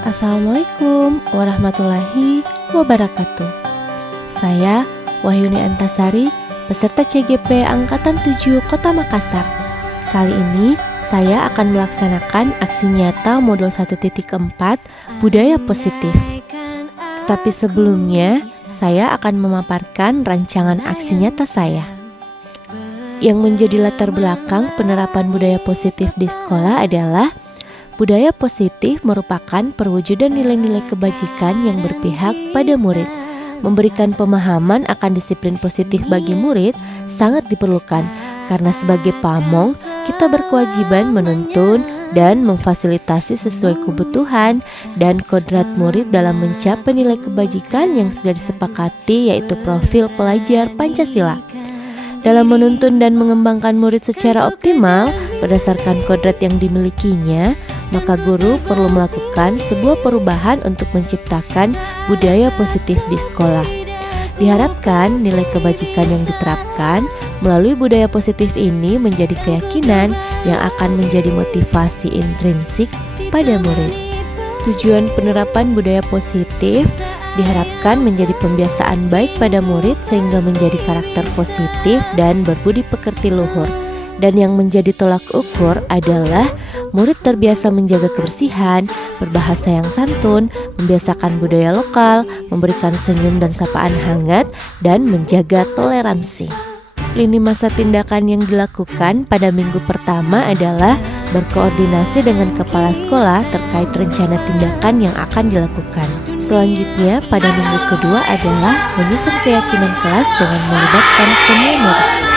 Assalamualaikum warahmatullahi wabarakatuh. Saya Wahyuni Antasari, peserta CGP Angkatan 7 Kota Makassar. Kali ini saya akan melaksanakan aksi nyata modul 1.4 Budaya Positif. Tetapi sebelumnya, saya akan memaparkan rancangan aksi nyata saya. Yang menjadi latar belakang penerapan budaya positif di sekolah adalah budaya positif merupakan perwujudan nilai-nilai kebajikan yang berpihak pada murid. Memberikan pemahaman akan disiplin positif bagi murid sangat diperlukan, karena sebagai pamong, kita berkewajiban menuntun dan memfasilitasi sesuai kebutuhan dan kodrat murid dalam mencapai nilai kebajikan yang sudah disepakati, yaitu profil pelajar Pancasila. Dalam menuntun dan mengembangkan murid secara optimal berdasarkan kodrat yang dimilikinya, maka guru perlu melakukan sebuah perubahan untuk menciptakan budaya positif di sekolah. Diharapkan nilai kebajikan yang diterapkan melalui budaya positif ini menjadi keyakinan yang akan menjadi motivasi intrinsik pada murid. Tujuan penerapan budaya positif diharapkan menjadi pembiasaan baik pada murid sehingga menjadi karakter positif dan berbudi pekerti luhur. Dan yang menjadi tolak ukur adalah murid terbiasa menjaga kebersihan, berbahasa yang santun, membiasakan budaya lokal, memberikan senyum dan sapaan hangat, dan menjaga toleransi. Lini masa tindakan yang dilakukan pada minggu pertama adalah berkoordinasi dengan kepala sekolah terkait rencana tindakan yang akan dilakukan. Selanjutnya, pada minggu kedua adalah menyusun keyakinan kelas dengan melibatkan semua murid.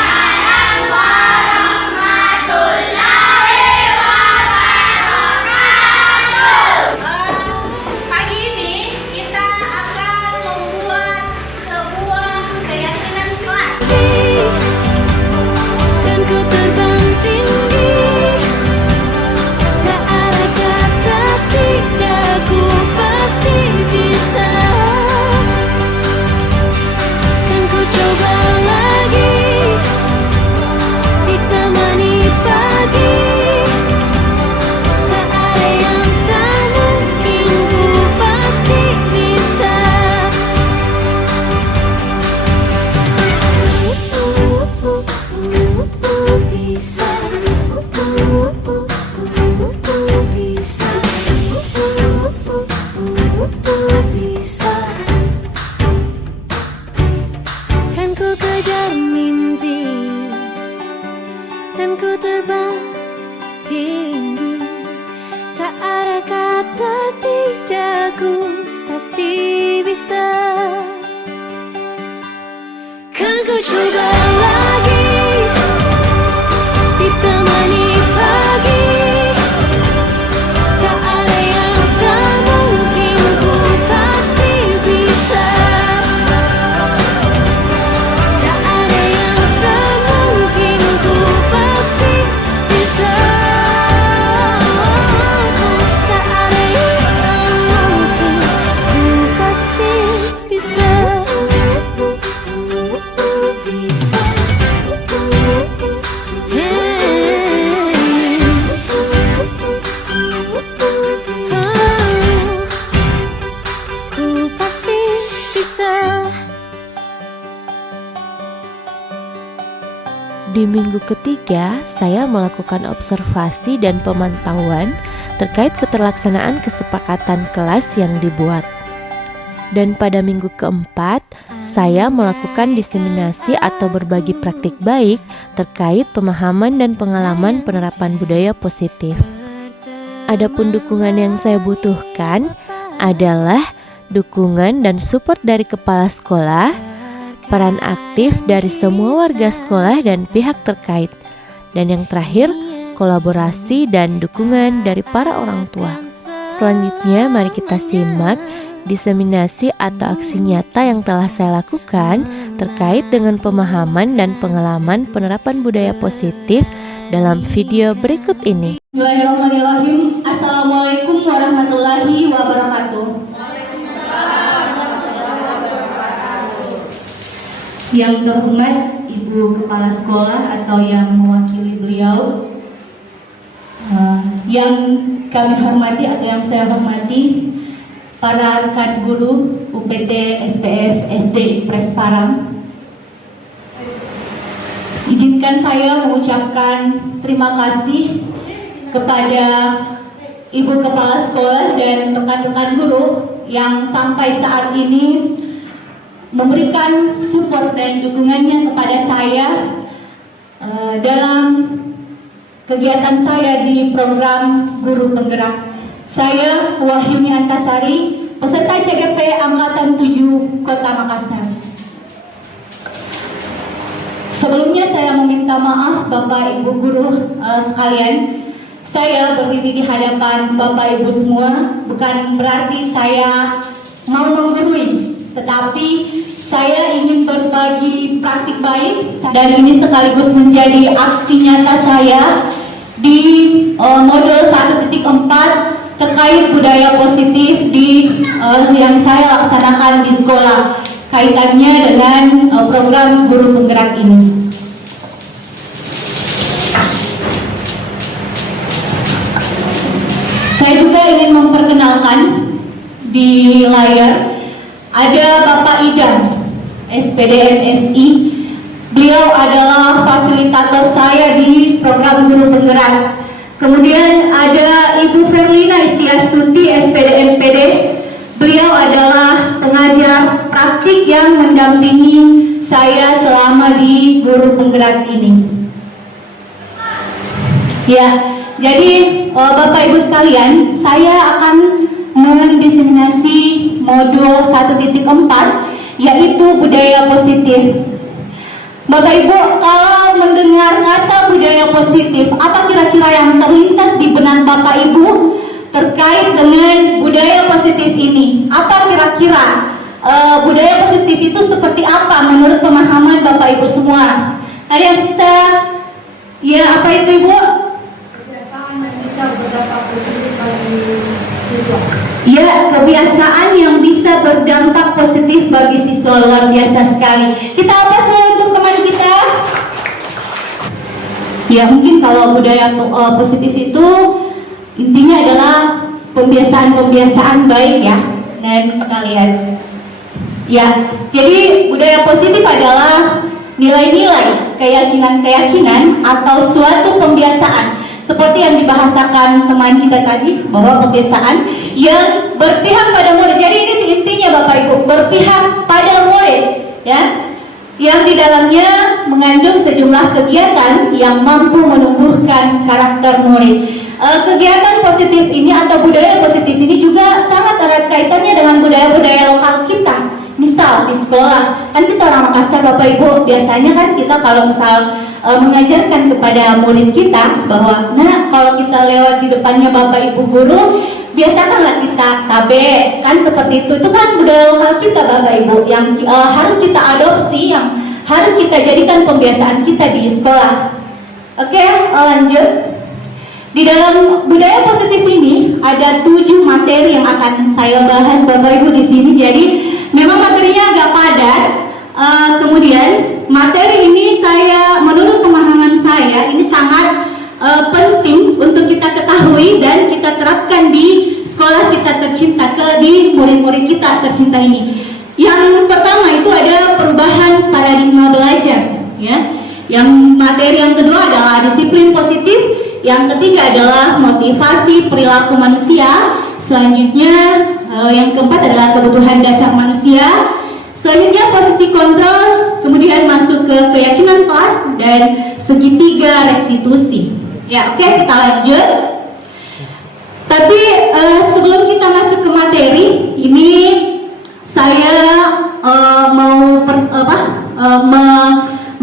Dan ku terbang tinggi, tak ada kata tidak, ku pasti bisa. Kan ku coba lagi, ditemani pagi, tak ada yang tak mungkin, ku pasti bisa. Tak ada yang tak mungkin, ku pasti bisa. Tak ada yang tak mungkin, ku pasti bisa. Ku pasti bisa. Di minggu ketiga, saya melakukan observasi dan pemantauan terkait keterlaksanaan kesepakatan kelas yang dibuat. Dan pada minggu keempat, saya melakukan diseminasi atau berbagi praktik baik terkait pemahaman dan pengalaman penerapan budaya positif. Adapun dukungan yang saya butuhkan adalah dukungan dan support dari kepala sekolah, peran aktif dari semua warga sekolah dan pihak terkait, dan yang terakhir, kolaborasi dan dukungan dari para orang tua. Selanjutnya, mari kita simak diseminasi atau aksi nyata yang telah saya lakukan terkait dengan pemahaman dan pengalaman penerapan budaya positif dalam video berikut ini. Bismillahirrahmanirrahim. Assalamualaikum warahmatullahi wabarakatuh. Yang terhormat Ibu Kepala Sekolah atau yang mewakili beliau, yang kami hormati atau yang saya hormati, para rekan guru UPT SPF SD Impres Parang. Izinkan saya mengucapkan terima kasih kepada Ibu Kepala Sekolah dan rekan-rekan guru yang sampai saat ini memberikan support dan dukungannya kepada saya dalam kegiatan saya di program Guru Penggerak. Saya Wahyuni Antasari, peserta CGP Angkatan 7 Kota Makassar. Sebelumnya saya meminta maaf Bapak Ibu guru sekalian. Saya berdiri di hadapan Bapak Ibu semua bukan berarti saya mau menggurui, tetapi saya ingin berbagi praktik baik dan ini sekaligus menjadi aksi nyata saya di modul 1.4 terkait budaya positif yang saya laksanakan di sekolah, kaitannya dengan program Guru Penggerak ini. Saya juga ingin memperkenalkan di layar ada Bapak Idam, SPDMSI. Beliau adalah fasilitator saya di program Guru Penggerak. Kemudian ada Ibu Verlina Istiastuti, SPDMPD. Beliau adalah pengajar praktik yang mendampingi saya selama di Guru Penggerak ini. Ya, jadi Bapak Ibu sekalian, saya akan mendiseminasi modul 1.4 yaitu budaya positif. Bapak Ibu, kalau mendengar kata budaya positif, apa kira-kira yang terlintas di benak Bapak Ibu terkait dengan budaya positif ini? Apa kira-kira budaya positif itu seperti apa menurut pemahaman Bapak Ibu semua? Ada yang bisa, ya apa itu Ibu? Kebiasaan yang bisa berdampak positif bagi siswa. Ya, kebiasaan yang bisa berdampak positif bagi siswa, luar biasa sekali. Kita apa untuk teman kita? Ya, mungkin kalau budaya positif itu intinya adalah pembiasaan-pembiasaan baik ya, dan kalian. Ya, jadi budaya positif adalah nilai-nilai, keyakinan-keyakinan atau suatu pembiasaan seperti yang dibahasakan teman kita tadi, bahwa kebiasaan yang berpihak pada murid. Jadi ini intinya Bapak Ibu, berpihak pada murid ya, yang di dalamnya mengandung sejumlah kegiatan yang mampu menumbuhkan karakter murid. Kegiatan positif ini atau budaya positif ini juga sangat erat kaitannya dengan budaya-budaya lokal kita. Misal di sekolah, kan kita orang Makassar Bapak Ibu, biasanya kan kita kalau misal mengajarkan kepada murid kita bahwa, nah kalau kita lewat di depannya Bapak Ibu guru, biasakanlah kita tabe, kan seperti itu kan budaya lokal kita Bapak Ibu, yang harus kita adopsi, yang harus kita jadikan pembiasaan kita di sekolah. Oke, lanjut. Di dalam budaya positif ini ada 7 materi yang akan saya bahas Bapak Ibu di sini. Jadi memang materinya agak padat. Kemudian materi ini menurut pemahaman saya ini sangat penting untuk kita ketahui dan kita terapkan di sekolah kita tercinta, di murid-murid kita tercinta ini. Yang pertama itu ada perubahan paradigma belajar, ya. Yang materi yang kedua adalah disiplin positif. Yang ketiga adalah motivasi perilaku manusia. Selanjutnya yang keempat adalah kebutuhan dasar manusia. Selanjutnya posisi kontrol, kemudian masuk ke keyakinan kelas dan segitiga restitusi. Ya, oke, kita lanjut. Tapi sebelum kita masuk ke materi, ini saya mau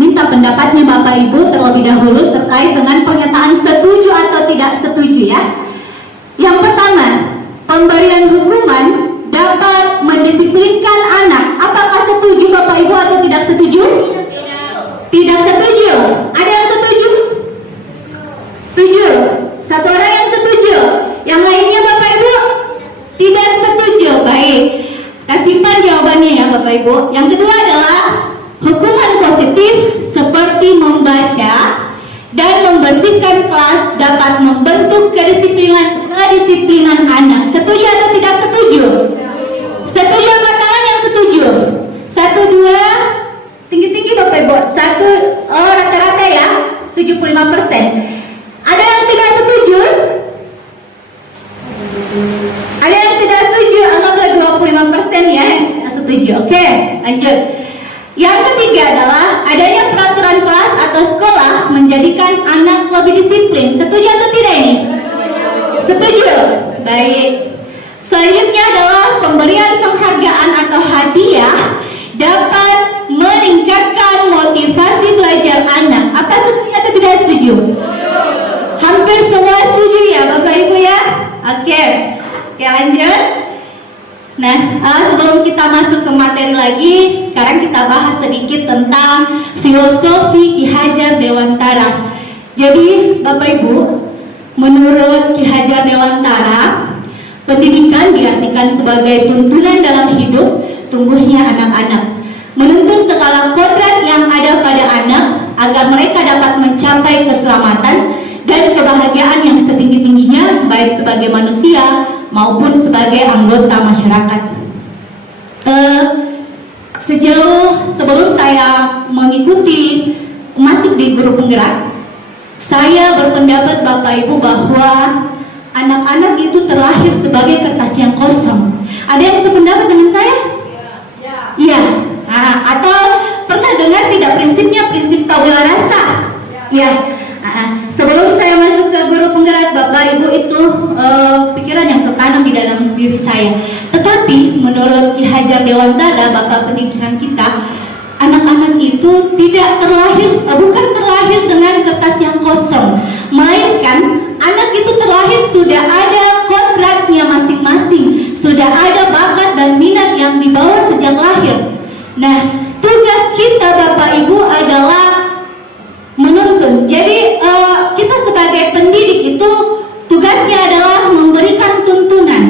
minta pendapatnya Bapak Ibu terlebih dahulu terkait dengan pernyataan setuju atau tidak setuju ya. Yang pertama, pemberian hukuman dapat mendisiplinkan anak. Apakah setuju Bapak Ibu atau tidak setuju? Tidak setuju. Ada yang setuju? Setuju. Satu orang yang setuju. Yang lainnya Bapak Ibu? Tidak setuju. Baik. Kita simpan jawabannya ya Bapak Ibu. Yang kedua adalah hukuman positif seperti membaca dan membersihkan kelas dapat membentuk kedisiplinan anak. Setuju atau tidak setuju? Setuju, angkat tangan yang setuju. 1, 2, tinggi-tinggi Bapak Ibu. 1, rata-rata ya, 75%. Ada yang tidak setuju? Ada yang tidak setuju? Anggaplah 25% ya, setuju. Oke, lanjut. Yang ketiga adalah adanya peraturan kelas atau sekolah menjadikan anak lebih disiplin. Setuju atau tidak ini? Setuju. Baik. Selanjutnya adalah pemberian penghargaan atau hadiah dapat meningkatkan motivasi belajar anak. Apa setuju atau tidak setuju? Hampir semua setuju ya Bapak Ibu ya. Oke, lanjut. Nah, sebelum kita masuk ke materi lagi, sekarang kita bahas sedikit tentang filosofi Ki Hajar Dewantara. Jadi, Bapak Ibu, menurut Ki Hajar Dewantara, pendidikan diartikan sebagai tuntunan dalam hidup tumbuhnya anak-anak, menuntun segala kodrat yang ada pada anak agar mereka dapat mencapai keselamatan dan kebahagiaan yang setinggi-tingginya, baik sebagai manusia maupun sebagai anggota masyarakat. Sebelum saya mengikuti masuk di guru penggerak, saya berpendapat Bapak Ibu bahwa anak-anak itu terlahir sebagai kertas yang kosong. Ada yang sependapat dengan saya? Iya. Atau pernah dengar tidak prinsip tabula rasa? Iya. Sebelum saya masuk ke guru penggerak, Bapak Ibu itu pikiran yang tertanam di dalam diri saya. Tetapi menurut Ki Hajar Dewantara, Bapak pendidikan kita, anak-anak itu tidak bukan terlahir dengan kertas yang kosong, melainkan anak itu terlahir sudah ada kodratnya masing-masing, sudah ada bakat dan minat yang dibawa sejak lahir. Nah, tugas kita Bapak Ibu adalah menuntun. Jadi kita sebagai pendidik itu tugasnya adalah memberikan tuntunan.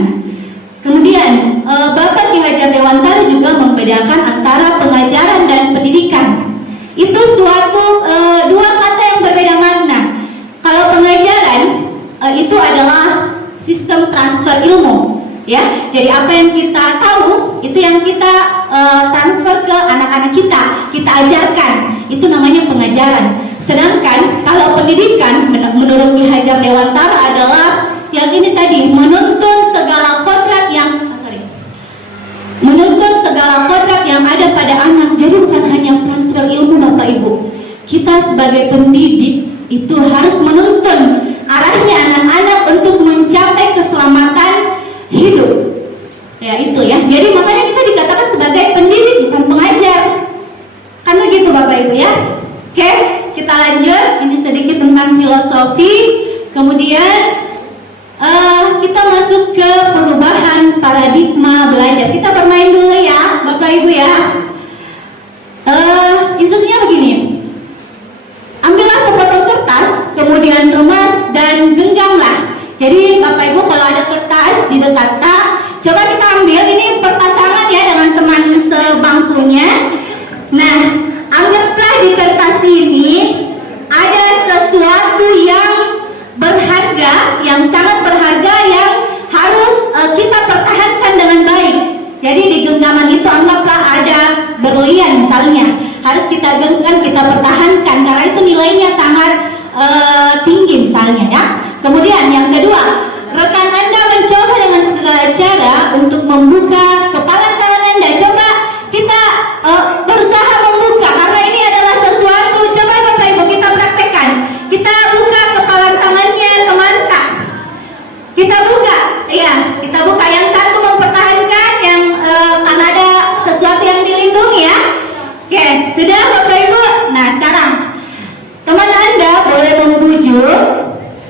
Kemudian Bapak Ki Hajar Dewantara juga membedakan antara pengajaran dan pendidikan. Itu suatu dua kata yang berbeda makna. Kalau pengajaran itu adalah sistem transfer ilmu, ya. Jadi apa yang kita tahu itu yang kita transfer ke anak-anak kita ajarkan. Itu namanya pengajaran. Sedangkan kalau pendidikan menurut Ki Hajar Dewantara adalah yang ini tadi, menuntun segala kodrat yang ada pada anak. Jadi bukan hanya transfer ilmu Bapak Ibu. Kita sebagai pendidik itu harus menuntun arahnya anak-anak untuk mencapai keselamatan hidup. Ya itu ya. Jadi makanya kita dikatakan sebagai pendidik bukan pengajar. Kan begitu Bapak Ibu ya. Oke, kita lanjut. Ini sedikit tentang filosofi. Kemudian kita masuk ke perubahan paradigma belajar. Kita bermain dulu ya, Bapak Ibu ya. Instruksinya begini. Ambillah sepotong kertas, kemudian remas dan genggamlah. Jadi Bapak Ibu kalau ada kertas di dekat tak, coba kita ambil ini perpasangan ya dengan teman sebangkunya. Nah, anggaplah di kertas ini ada sesuatu yang berharga, yang sangat berharga, yang harus kita pertahankan dengan baik. Jadi di genggaman itu anggaplah ada berlian misalnya, harus kita genggam, kita pertahankan karena itu nilainya sangat tinggi misalnya ya. Kemudian yang kedua, rekan Anda mencoba dengan segala cara untuk membuka kepala tangan Anda. Coba kita berusaha membuka karena ini adalah sesuatu. Coba Bapak Ibu kita praktekkan. Kita buka kepala tangannya teman tak. Kita buka, ya, kita buka. Yang satu mempertahankan, yang karena ada sesuatu yang dilindungi ya. Oke, sudah Bapak Ibu. Nah sekarang teman Anda boleh membujuk,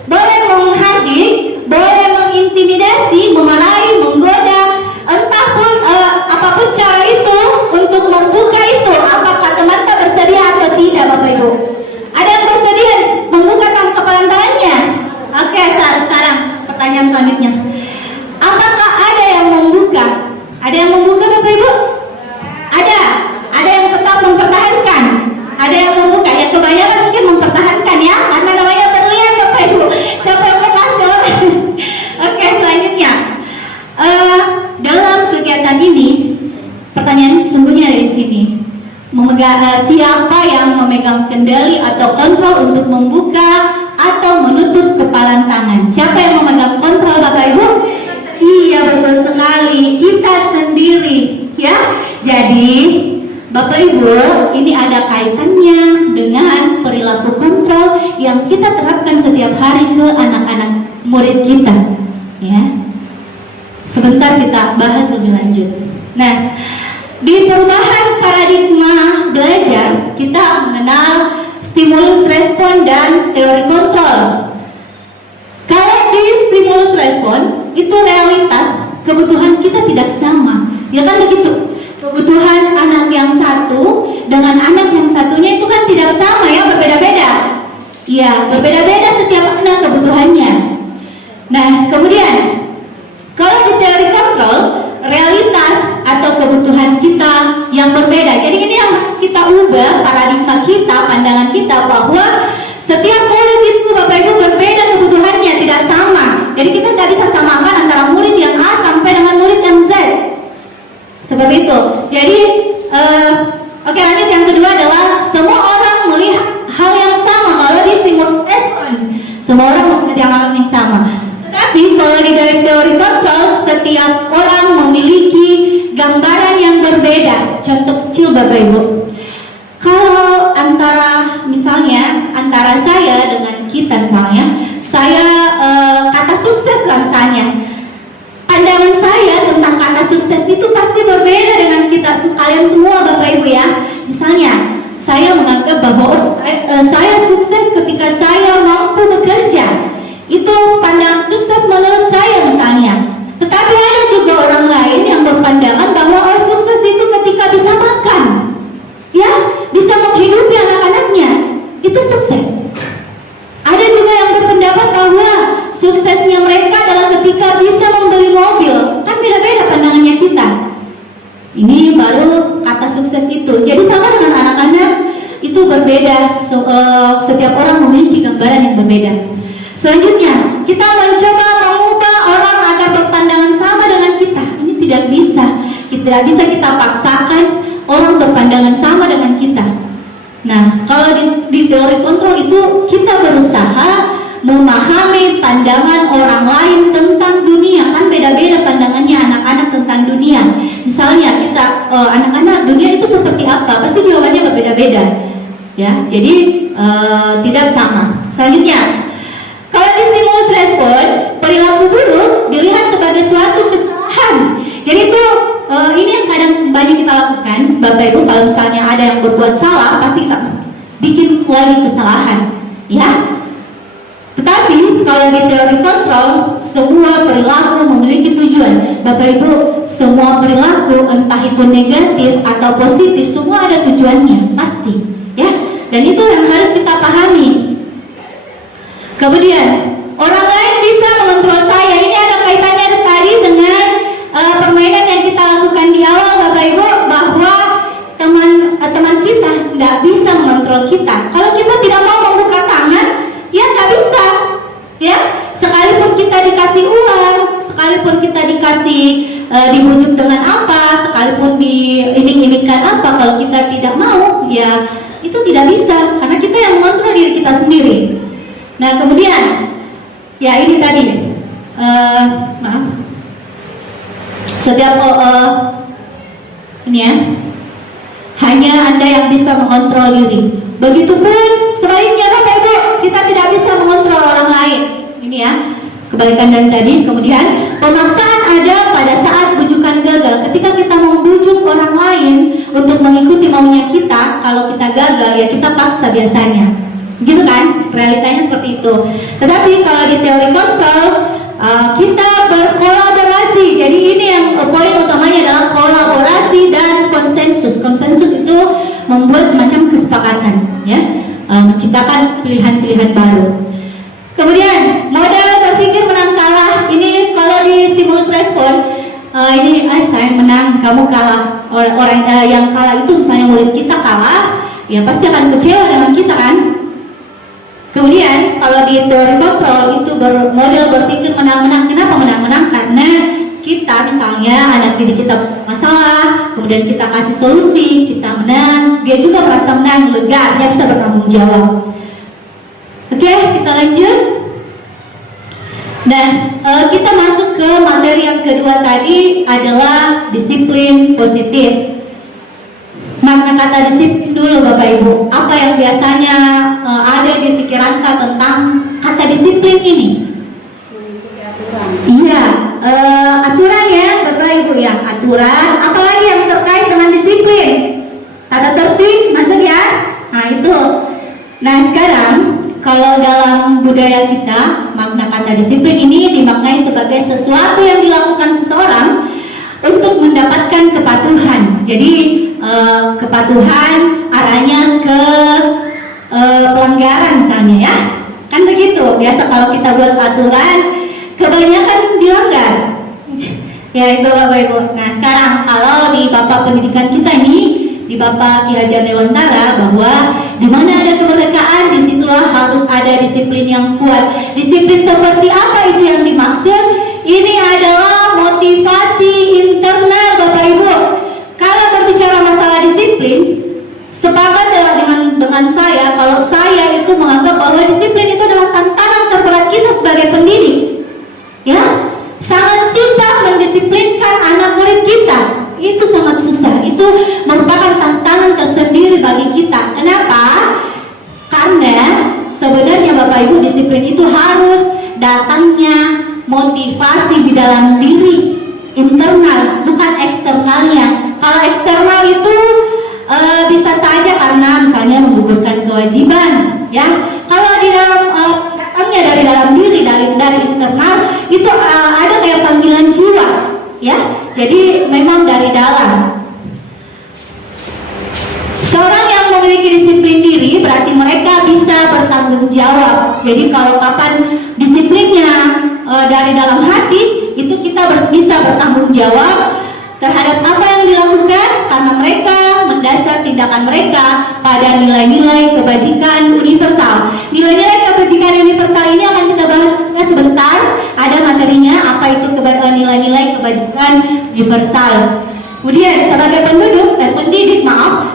boleh menghardik, boleh mengintimidasi, memarahi, menggoda, entah pun apapun cara itu untuk membuka itu. Apakah teman tak bersedia atau tidak Bapak Ibu? Ada yang bersedia membuka kepala tangannya? Oke, sekarang pertanyaan selanjutnya. Apakah ada yang membuka? Ada yang membuka Bapak Ibu? Ada. Ada yang tetap mempertahankan? Ada yang membuka? Ya kebanyakan mungkin mempertahankan ya, karena namanya berlian Bapak Ibu. kegiatan ini, pertanyaan sesungguhnya dari sini. Siapa yang memegang kendali atau kontrol untuk membuka atau menutup kepalan tangan? Siapa yang memegang kontrol, Bapak Ibu? Iya, betul sekali, kita sendiri, ya. Jadi Bapak Ibu, ini ada kaitannya dengan perilaku kontrol yang kita terapkan setiap hari ke anak-anak murid kita, ya. Sebentar kita bahas lebih lanjut. Nah, di perubahan paradigma belajar, kita mengenal stimulus respon dan teori kontrol. Kalau di stimulus respon, itu realitas kebutuhan kita tidak sama, ya kan begitu? Kebutuhan anak yang satu dengan anak yang satunya itu kan tidak sama, ya, berbeda-beda. Ya, berbeda-beda setiap anak kebutuhannya. Nah, kemudian kalau di teori kontrol, realitas atau kebutuhan kita yang berbeda. Jadi ini yang harus kita ubah paradigma kita, pandangan kita bahwa setiap murid itu, Bapak Ibu, berbeda kebutuhannya, tidak sama. Jadi kita tidak bisa samakan antara murid yang A sampai dengan murid yang Z. Seperti itu. Jadi, oke, lanjut. Yang kedua adalah semua orang melihat hal yang sama. Kalau di stimulus respon, semua orang melihat hal yang sama. Tetapi kalau di teori kontrol, setiap orang memiliki gambaran yang berbeda. Contoh kecil, Bapak Ibu. Kalau misalnya antara saya dengan kita, misalnya saya kata sukses lah misalnya, pandangan saya tentang kata sukses itu pasti berbeda dengan kita kalian semua, Bapak Ibu, ya. Misalnya saya menganggap bahwa saya sukses ketika saya mampu bekerja. Itu pandangan sukses menurut saya misalnya. Tetapi ada juga orang lain yang berpandangan bahwa sukses itu ketika bisa makan, ya, bisa menghidupi anak-anaknya, itu sukses. Ada juga yang berpendapat bahwa suksesnya mereka adalah ketika bisa membeli mobil. Kan beda-beda pandangannya kita. Ini baru kata sukses itu. Jadi sama dengan anak-anak, itu berbeda. Setiap orang memiliki gambaran yang berbeda. Selanjutnya, kita mencoba mengubah orang agar berpandangan sama dengan kita. Ini tidak bisa. Tidak bisa kita paksakan orang berpandangan sama dengan kita. Nah, kalau di teori kontrol itu kita berusaha memahami pandangan orang lain tentang dunia. Kan beda-beda pandangannya anak-anak tentang dunia. Misalnya kita, anak-anak dunia itu seperti apa? Pasti jawabannya berbeda-beda. Ya, jadi tidak sama. Selanjutnya, kalau di stimulus respon, perilaku buruk dilihat sebagai suatu kesalahan. Jadi itu ini yang kadang banyak kita lakukan, Bapak Ibu. Kalau misalnya ada yang berbuat salah, pasti kita bikin lagi kesalahan, ya. Tetapi kalau di teori kontrol, semua perilaku memiliki tujuan, Bapak Ibu. Semua perilaku, entah itu negatif atau positif, semua ada tujuannya, pasti, ya. Dan itu yang harus kita pahami. Kemudian, orang lain bisa mengontrol saya. Ini ada kaitannya tadi dengan permainan yang kita lakukan di awal, Bapak Ibu, bahwa teman kita tidak bisa mengontrol kita. Kalau kita tidak mau membuka tangan, ya nggak bisa, ya. Sekalipun kita dikasih uang, sekalipun kita dikasih dibujuk dengan apa, sekalipun diiming-imingkan apa, kalau kita tidak mau, ya itu tidak bisa, karena kita yang mengontrol diri kita sendiri. Nah, kemudian, ya ini tadi, maaf, setiap ini ya, hanya Anda yang bisa mengontrol diri. Begitupun sebaliknya, Bapak Ibu, kita tidak bisa mengontrol orang lain. Ini ya, kebalikan dari tadi. Kemudian, pemaksaan ada pada saat bujukan gagal. Ketika kita membujuk orang lain untuk mengikuti maunya kita, kalau kita gagal, ya kita paksa biasanya. Gitu kan, realitanya seperti itu. Tetapi kalau di teori kontrol, kita berkolaborasi. Jadi ini yang poin utamanya adalah kolaborasi dan konsensus. Konsensus itu membuat semacam kesepakatan, ya, menciptakan pilihan-pilihan baru. Kemudian model berpikir menang kalah. Ini kalau di stimulus respon, ini saya menang, kamu kalah. Orang yang kalah itu misalnya murid kita kalah, ya pasti akan kecewa dengan kita kan. Kemudian kalau di teori kontrol itu model berpikir menang-menang. Kenapa menang-menang? Karena kita misalnya anak didik kita masalah, kemudian kita kasih solusi, kita menang, dia juga merasa menang, lega, dia bisa bertanggung jawab. Oke, kita lanjut. Nah, kita masuk ke materi yang kedua tadi adalah disiplin positif. Makna kata disiplin dulu Bapak Ibu. Apa yang biasanya ada di pikiran Kak tentang kata disiplin ini? Mengikuti aturan. Iya, aturan ya Bapak Ibu ya, aturan. Apalagi yang terkait dengan disiplin? Tata tertib, masuk ya? Nah itu. Nah sekarang kalau dalam budaya kita, makna kata disiplin ini dimaknai sebagai sesuatu yang dilakukan seseorang untuk mendapatkan kepatuhan. Jadi kepatuhan arahnya ke pelanggaran misalnya ya. Kan begitu. Biasa kalau kita buat aturan kebanyakan dilanggar. Ya itu Bapak Ibu. Nah sekarang kalau di Bapak Pendidikan kita ini, di Bapak Ki Hajar Dewantara, bahwa di mana ada kemerdekaan, disitulah harus ada disiplin yang kuat. Disiplin seperti apa itu yang dimaksud? Ini adalah motivasi internal Bapak Ibu. Kalau berbicara masalah disiplin, sepakat dengan saya, kalau saya itu menganggap bahwa disiplin itu adalah tantangan terberat kita sebagai pendidik. Ya, sangat susah mendisiplinkan anak murid kita. Itu sangat susah. Itu merupakan tantangan tersendiri bagi kita. Kenapa? Karena sebenarnya Bapak Ibu, disiplin itu harus datangnya motivasi di dalam diri, internal, bukan eksternalnya. Kalau eksternal itu bisa saja karena misalnya menggugurkan kewajiban, ya. Kalau di dalam datangnya dari dalam diri, dari internal itu ada kayak panggilan jiwa, ya. Jadi memang dari dalam. Seorang yang memiliki disiplin diri berarti mereka bisa bertanggung jawab. Jadi kalau kapan disiplinnya dari dalam hati, itu kita bisa bertanggung jawab terhadap apa yang dilakukan, karena mereka mendasar tindakan mereka pada nilai-nilai kebajikan universal. Nilai-nilai kebajikan universal ini akan kita bahas sebentar. Ada materinya apa itu nilai-nilai kebajikan universal. Kemudian sebagai pendidik,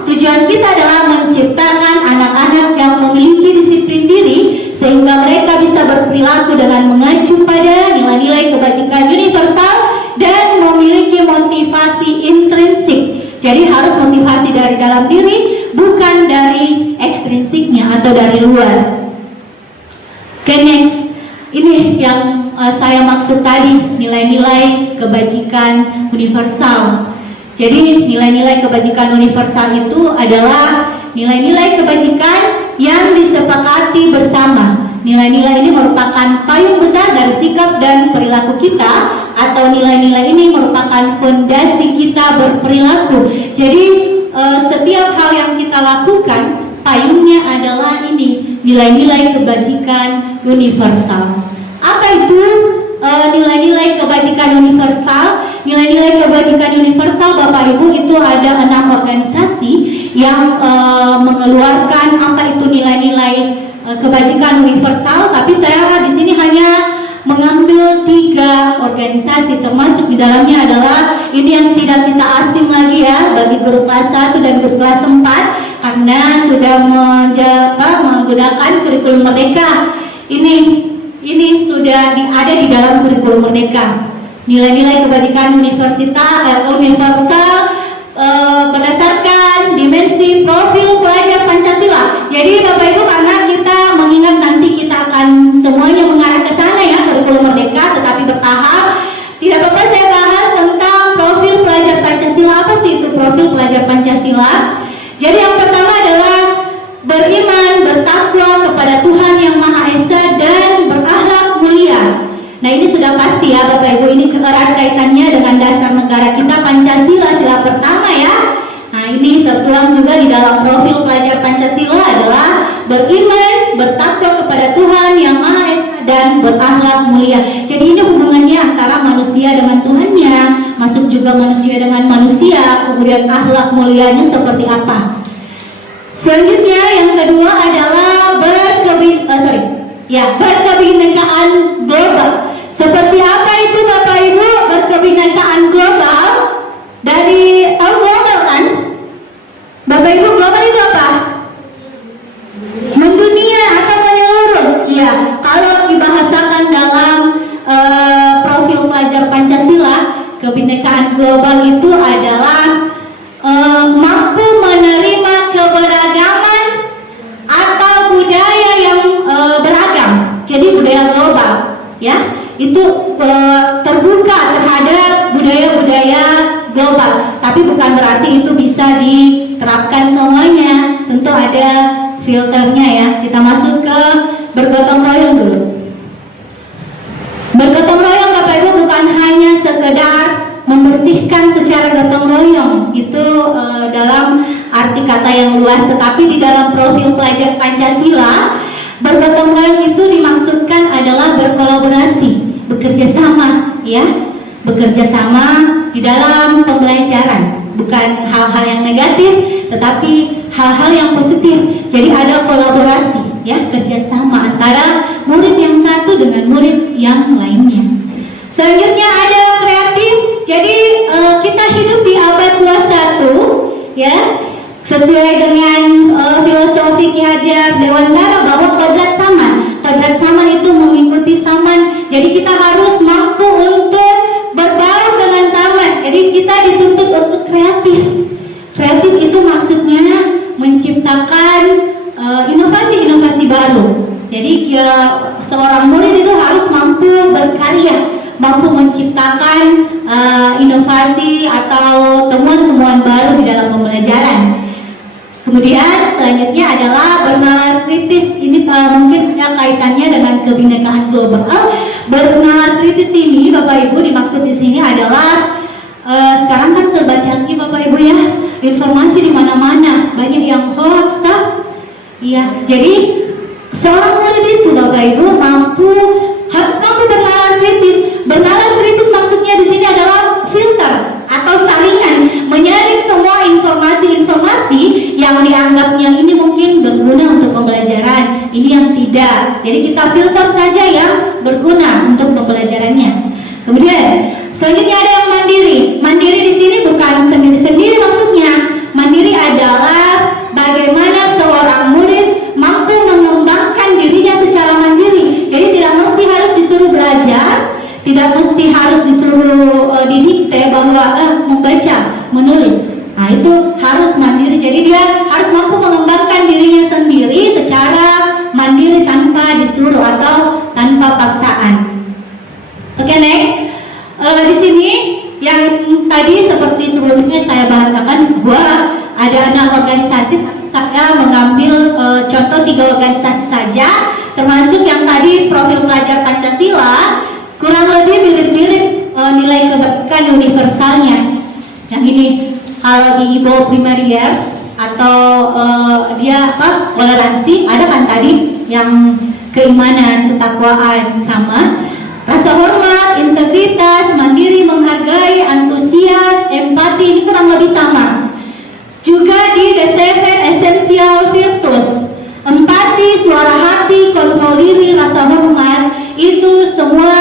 tujuan kita adalah menciptakan anak-anak yang memiliki disiplin diri sehingga mereka bisa berperilaku dengan mengacu pada nilai-nilai kebajikan universal dan memiliki motivasi intrinsik. Jadi harus motivasi dari dalam diri, bukan dari ekstrinsiknya atau dari luar. Oke, next. Ini yang saya maksud tadi, nilai-nilai kebajikan universal. Jadi nilai-nilai kebajikan universal itu adalah nilai-nilai kebajikan yang disepakati bersama. Nilai-nilai ini merupakan payung besar dari sikap dan perilaku kita, atau nilai-nilai ini merupakan fondasi kita berperilaku. Jadi setiap hal yang kita lakukan, payungnya adalah ini, nilai-nilai kebajikan universal. Apa itu nilai-nilai kebajikan universal? Nilai-nilai kebajikan universal Bapak Ibu itu ada 6 organisasi yang mengeluarkan apa itu nilai-nilai kebajikan universal. Tapi saya di sini hanya mengambil 3 organisasi, termasuk di dalamnya adalah ini yang tidak kita asing lagi ya bagi guru kelas 1 dan guru kelas 4, karena sudah menggunakan kurikulum Merdeka. Ini sudah ada di dalam kurikulum Merdeka. Nilai-nilai kebajikan universal berdasarkan dimensi profil pelajar Pancasila. Jadi Bapak Ibu, karena kita mengingat nanti kita akan semuanya mengarah ke sana ya, kurikulum Merdeka, tetapi bertahap. Tidak apa-apa saya bahas tentang profil pelajar Pancasila. Apa sih itu profil pelajar Pancasila? Jadi yang pertama adalah beriman, bertakwa kepada Tuhan Yang Maha Esa dan berakhlak mulia. Nah ini sudah pasti ya Bapak Ibu, ini erat kaitannya dengan dasar negara kita Pancasila, sila pertama ya. Nah ini tertuang juga di dalam profil pelajar Pancasila adalah beriman, bertakwa kepada Tuhan Yang Maha Esa dan berakhlak mulia. Jadi ini hubungannya antara manusia dengan Tuhannya, masuk juga manusia dengan manusia, kemudian akhlak mulianya seperti apa. Selanjutnya yang kedua adalah berkebinekaan global. Seperti apa itu Bapak Ibu berkebinekaan kebinekaan global itu adalah mampu menerima keberagaman atau budaya yang beragam. Jadi budaya global, ya, itu terbuka terhadap budaya-budaya global. Tapi bukan berarti itu bisa diterapkan semuanya. Tentu ada filternya ya. Kita masuk ke bergotong royong dulu. Bergotong royong Bapak Ibu bukan hanya sekedar membersihkan secara gotong royong, itu dalam arti kata yang luas, tetapi di dalam profil pelajar Pancasila, bergotong royong itu dimaksudkan adalah berkolaborasi, bekerja sama, ya, bekerja sama di dalam pembelajaran, bukan hal-hal yang negatif, tetapi hal-hal yang positif. Jadi ada kolaborasi, ya, kerjasama antara murid yang satu dengan murid yang lainnya. Selanjutnya ada kreatif. Jadi kita hidup di abad 21, ya, sesuai dengan filosofi Ki Hajar Dewantara bahwa kodrat zaman itu mengikuti zaman. Jadi kita harus mampu untuk berbaur dengan zaman. Jadi kita dituntut untuk kreatif. Kreatif itu maksudnya menciptakan inovasi-inovasi baru. Jadi seorang murid itu harus mampu berkarya, mampu menciptakan inovasi atau temuan-temuan baru di dalam pembelajaran. Kemudian selanjutnya adalah bernalar kritis. Ini mungkin punya kaitannya dengan kebinekaan global. Bernalar kritis ini Bapak Ibu dimaksud di sini adalah sekarang kan serba canggih Bapak Ibu ya, informasi di mana-mana, banyak yang hoax, iya. Jadi seorang murid itu Bapak Ibu harus mampu bernalar kritis. Bernalar kritis maksudnya di sini adalah filter atau saringan, menyaring semua informasi-informasi yang dianggapnya ini mungkin berguna untuk pembelajaran, ini yang tidak. Jadi kita filter saja yang berguna untuk pembelajarannya. Kemudian selanjutnya ada yang mandiri. Mandiri di sini bukan sendiri-sendiri maksudnya. Mandiri adalah bagaimana seorang murid mampu mengembangkan dirinya secara mandiri. Jadi tidak mesti harus disuruh belajar, tidak mesti harus disuruh didikte bahwa membaca, menulis. Nah itu harus mandiri. Jadi dia harus mampu mengembangkan dirinya sendiri secara mandiri tanpa disuruh atau tanpa paksaan. Oke, next. Di sini yang tadi seperti sebelumnya saya bahasakan bahwa ada 6 organisasi. Saya mengambil contoh 3 organisasi saja, termasuk yang tadi profil pelajar Pancasila, kurang lebih mirip-mirip nilai kebajikan universalnya. Yang ini kalau di bawah primary years atau dia toleransi, ada kan tadi yang keimanan, ketakwaan sama, rasa hormat, integritas, mandiri, menghargai, antusias, empati, ini kurang lebih sama. Juga di The 7 Essential Virtues, empati, suara hati, kontrol diri, rasa hormat, itu semua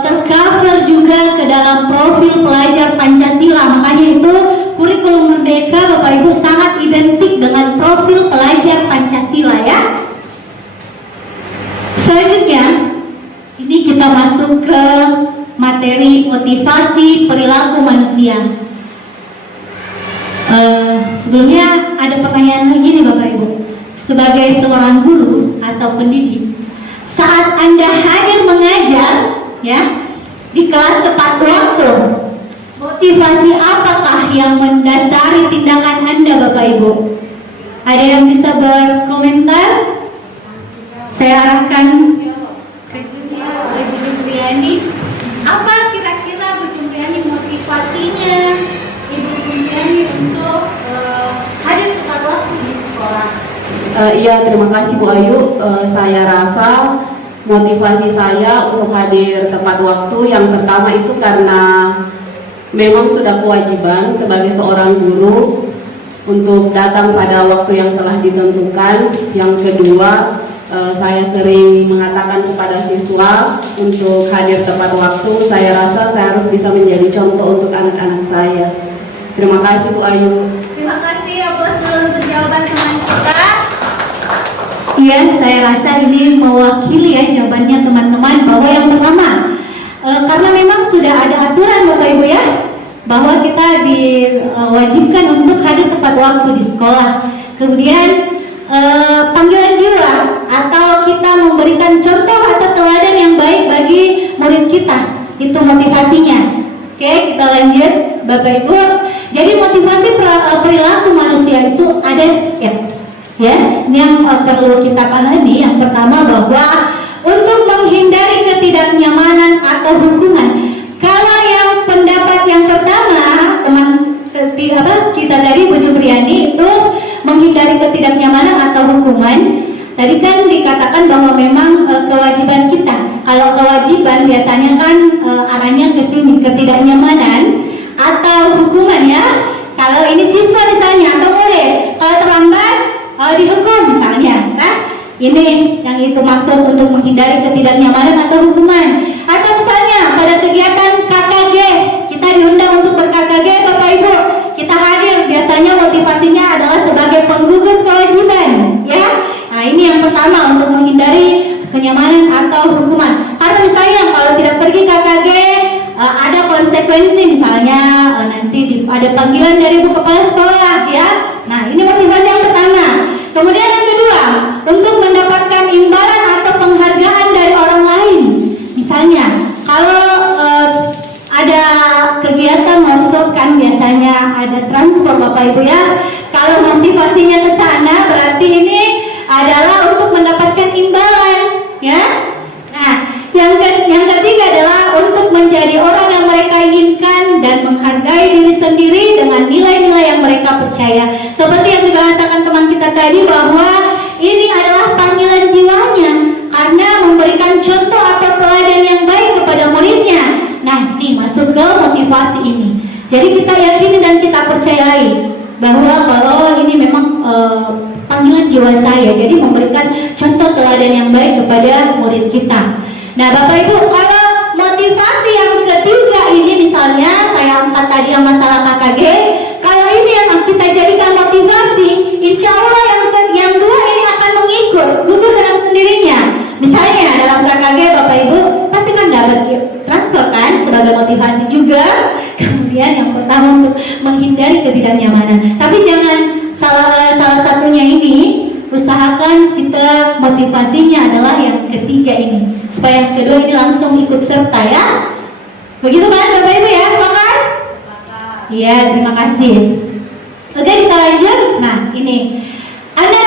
tercover juga ke dalam profil pelajar Pancasila. Makanya itu kurikulum Merdeka Bapak Ibu sangat identik dengan profil pelajar Pancasila ya. Selanjutnya ini kita masuk ke materi motivasi perilaku manusia. Sebelumnya ada pertanyaan lagi nih Bapak Ibu. Sebagai seorang guru atau pendidik, saat Anda hadir mengajar ya di kelas tepat waktu, motivasi apakah yang mendasari tindakan Anda Bapak Ibu? Ada yang bisa berkomentar? Saya arahkan ke Ibu Jumriani. Apa kira-kira Bu Jumriani motivasinya Ibu Jumriani untuk hadir tepat waktu di sekolah? Iya, terima kasih Bu Ayu. Saya rasa motivasi saya untuk hadir tepat waktu yang pertama itu karena memang sudah kewajiban sebagai seorang guru untuk datang pada waktu yang telah ditentukan. Yang kedua, saya sering mengatakan kepada siswa untuk hadir tepat waktu. Saya rasa saya harus bisa menjadi contoh untuk anak-anak saya. Terima kasih Bu Ayu. Terima kasih ya Bos untuk jawaban teman kita. Iya, saya rasa ini mewakili ya jawabannya teman-teman bahwa yang pertama karena memang sudah ada aturan Bapak bahwa kita diwajibkan untuk hadir tepat waktu di sekolah. Kemudian panggilan jiwa atau kita memberikan contoh atau teladan yang baik bagi murid kita, itu motivasinya. Oke, kita lanjut Bapak Ibu. Jadi motivasi perilaku manusia itu ada ya. Ini yang perlu kita pahami. Yang pertama bahwa untuk menghindari ketidaknyamanan atau hukuman. Kalau yang pendapat yang pertama teman kita tadi Bu Jubriani itu menghindari ketidaknyamanan atau hukuman. Tadi kan dikatakan bahwa memang kewajiban kita. Kalau kewajiban biasanya kan arahnya ke sini, ketidaknyamanan atau hukuman ya. Kalau ini siswa misalnya atau murid, kalau terlambat dihukum misalnya, kan? Ini yang itu maksud untuk menghindari ketidaknyamanan atau hukuman. Atau misalnya pada kegiatan KKG, kita diundang untuk ber-KKG, Bapak Ibu, kita hadir, biasanya motivasinya adalah sebagai penggugur kewajiban, ya. Nah, ini yang pertama untuk menghindari kenyamanan atau hukuman. Karena misalnya kalau tidak pergi KKG, ada konsekuensi, misalnya nanti ada panggilan dari Bu Kepala Sekolah, ya. Nah, ini motivasi yang pertama. Kemudian yang kedua, untuk mendapatkan imbalan atau penghargaan dari orang lain. Misalnya, kalau ada kegiatan workshop kan biasanya ada transport Bapak Ibu ya. Kalau motivasinya ke sana berarti ini adalah untuk mendapatkan imbalan, ya. Nah, yang ketiga adalah untuk menjadi orang yang mereka inginkan dan menghargai diri sendiri dengan nilai-nilai yang mereka percaya. Seperti yang dibahasakan teman kita tadi bahwa ini adalah panggilan jiwanya karena memberikan contoh atau teladan yang baik kepada muridnya. Nah, ini masuk ke motivasi ini. Jadi kita yakini dan kita percayai bahwa kalau ini memang panggilan jiwa saya, jadi memberikan contoh teladan yang baik kepada murid kita. Nah, Bapak Ibu, kalau motivasi yang ketiga ini misalnya saya angkat tadi yang masalah KKG, kalau ini yang kita jadikan motivasi, insya Allah yang dua ini akan mengikut, gugur dengan sendirinya. Misalnya dalam KKG Bapak Ibu pasti kan dapat transfer kan sebagai motivasi juga. Kemudian yang pertama untuk menghindari ketidaknyamanan. Tapi jangan salah satunya ini, usahakan kita motivasinya adalah yang ketiga ini, supaya yang kedua ini langsung ikut serta ya. Begitu kan Bapak Ibu ya, sepakat? Iya, terima kasih. Oke, kita lanjut. Nah, ini Anda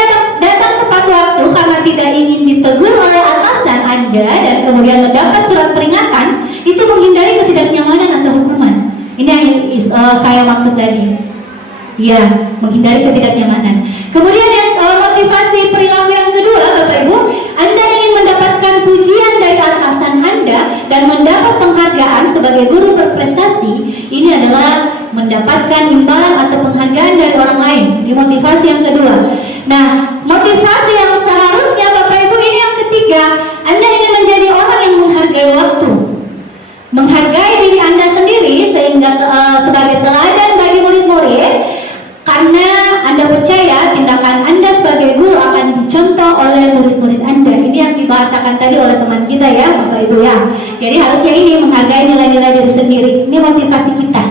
datang tepat waktu karena tidak ingin ditegur oleh atasan Anda dan kemudian mendapat surat peringatan, itu menghindari ketidaknyamanan atau hukuman. Ini yang saya maksud tadi. Ya, menghindari ketidaknyamanan. Kemudian yang motivasi perilaku yang kedua, Bapak Ibu, Anda ingin mendapatkan pujian dari atasan Anda dan mendapat penghargaan sebagai guru berprestasi. Ini adalah mendapatkan imbalan atau penghargaan dari orang lain. Ini motivasi yang kedua. Nah, motivasi yang seharusnya Bapak Ibu ini yang ketiga, Anda ingin menjadi orang yang menghargai waktu, menghargai diri Anda sendiri sehingga sebagai teladan bagi murid-murid, karena Anda percaya tindakan Anda sebagai guru akan dicontoh oleh murid-murid Anda. Ini yang dibahasakan tadi oleh teman kita ya Bapak Ibu ya. Jadi harusnya ini menghargai nilai-nilai diri sendiri. Ini motivasi kita.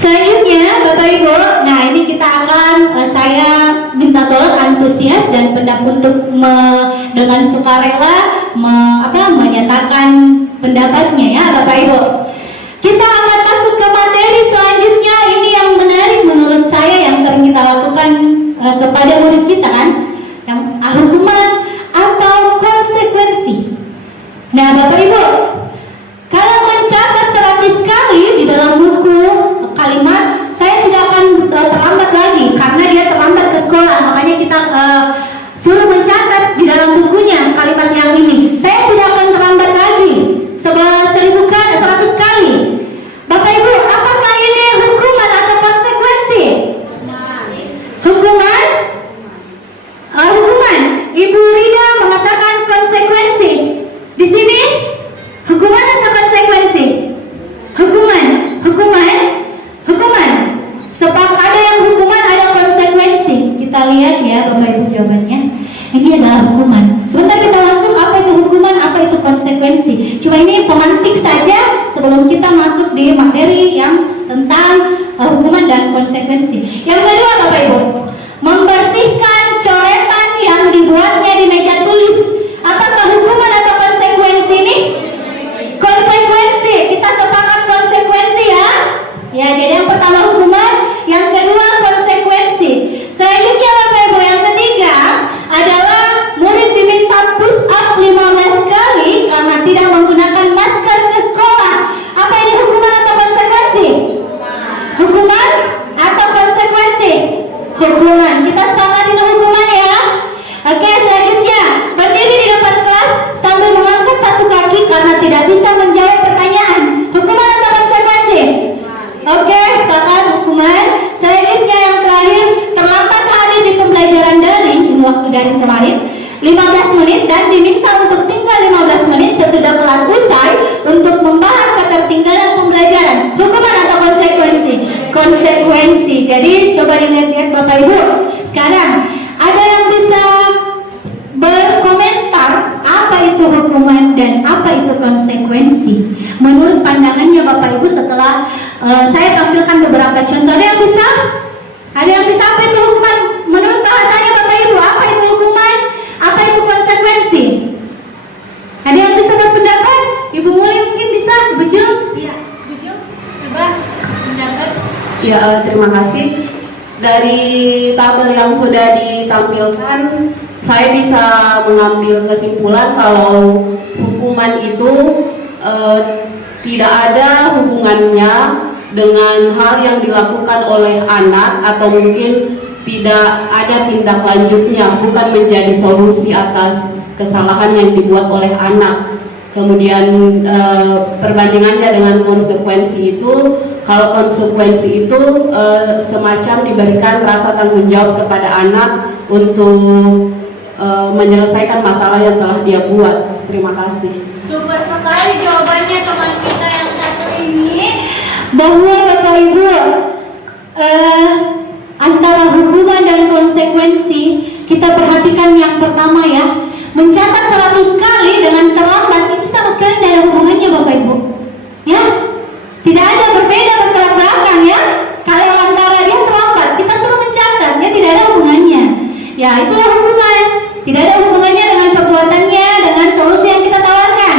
Selanjutnya Bapak Ibu, nah ini kita akan saya minta tolong antusias dan untuk dengan sukarela menyatakan pendapatnya ya Bapak Ibu. Kita akan masuk ke materi selanjutnya. Ini yang menarik menurut saya yang sering kita lakukan kepada murid kita kan, yang hukuman atau konsekuensi. Nah Bapak Ibu, kalau mencatat 100 kali di dalam buku kalimat, saya tidak akan terlambat lagi karena dia terlambat ke sekolah. Makanya kita suruh mencatat di dalam bukunya kalimat yang ini. Saya tidak akan terlambat lagi 100 kali. Bapak Ibu, apakah ini hukuman atau konsekuensi? Hukuman? Hukuman. Ibu Rida mengatakan konsekuensi. Di sini hukuman atau konsekuensi? Hukuman. Sebab ada yang hukuman, ada konsekuensi. Kita lihat ya Bapak Ibu jawabannya. Ini adalah hukuman. Sebentar kita masuk apa itu hukuman, apa itu konsekuensi. Cuma ini pemantik saja sebelum kita masuk masuk di materi yang tentang hukuman dan konsekuensi. Yang kedua Bapak Ibu, membersihkan coretan yang dibuatnya di meja tulis. Apakah hukuman atau konsekuensi ini? Konsekuensi. Kita sepakat konsekuensi ya. Ya, jadi yang pertama hukuman, yang kedua konsekuensi. Selanjutnya Bapak Ibu, yang ketiga adalah murid diminta push up 15 kali karena tidak menggunakan masker ke sekolah. Apa ini hukuman atau konsekuensi? Hukuman atau konsekuensi? Hukuman. Kita sepakat ini hukuman ya. Oke, selanjutnya berdiri di depan kelas sambil mengangkat satu kaki karena tidak bisa menjawab pertanyaan. Hukuman atau konsekuensi? Oke, sepakat hukuman. Selanjutnya yang terakhir, terlambat hadir di pembelajaran daring ini waktu daring kemarin 15 menit dan diminta untuk tinggal 15 menit sesudah kelas usai untuk membahas ketertinggalan pembelajaran. Hukuman atau konsekuensi? Konsekuensi. Jadi coba dilihat-lihat Bapak Ibu. Sekarang ada yang bisa berkomentar apa itu hukuman dan apa itu konsekuensi menurut pandangannya Bapak Ibu setelah saya tampilkan beberapa contoh. Ada yang bisa? Ada yang bisa apa itu hukuman? Menurut bahasanya Bapak Ibu, apa itu hukuman? Apa itu konsekuensi? Ada yang bisa berpendapat? Ibu Muli mungkin bisa? Ibu Jum? Iya, Bu Jum, coba pendapat. Ya, terima kasih. Dari tabel yang sudah ditampilkan, saya bisa mengambil kesimpulan kalau hukuman itu tidak ada hubungannya dengan hal yang dilakukan oleh anak atau mungkin tidak ada tindak lanjutnya, bukan menjadi solusi atas kesalahan yang dibuat oleh anak. Kemudian perbandingannya dengan konsekuensi itu, kalau konsekuensi itu semacam diberikan rasa tanggung jawab kepada anak untuk menyelesaikan masalah yang telah dia buat. Terima kasih. Super sekali jawabannya teman kita yang satu ini. Bahwa Bapak Ibu antara hukuman dan konsekuensi, kita perhatikan yang pertama ya, mencatat 100 kali dengan terlambat ini sama sekali tidak ada hubungannya Bapak Ibu ya, tidak ada berbeda bertolak belakang ya. Kalau antara dia terlambat kita suruh mencatat ya, tidak ada hubungannya ya, itulah hukuman. Tidak ada hubungannya dengan perbuatannya, dengan solusi yang kita tawarkan.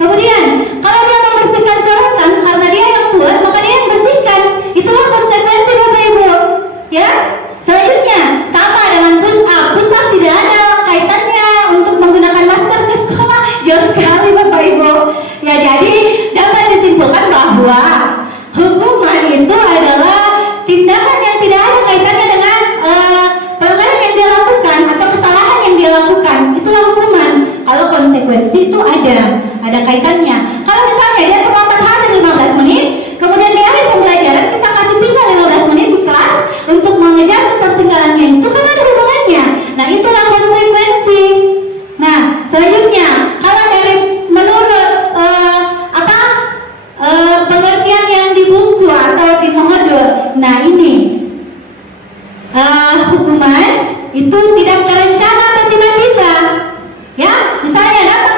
Kemudian kalau dia membersihkan coretan karena dia yang buat, maka dia yang bersihkan. Itulah konsekuensi Bapak Ibu ya. Selanjutnya sama dengan push up. Push up tidak ada kaitannya untuk menggunakan masker ke sekolah. Jauh sekali Bapak Ibu ya. Jadi dapat disimpulkan bahwa hukuman itu adalah tindakan yang tidak ada kaitannya dengan pelanggaran yang dia lakukan atau kesalahan yang dia lakukan. Itulah hukuman. Kalau konsekuensi itu ada kaitannya. Kalau misalnya dia terlambat hadir 15 menit, kemudian di akhir pembelajaran kita kasih tinggal 15 menit di kelas untuk mengejar ketertinggalannya, itu kan ada hubungannya. Nah, itulah konsekuensi. Nah, selanjutnya kalau dari menurut pengertian yang di buku atau di modul, nah ini hukuman itu tidak terencana atau tiba-tiba ya. Misalnya datang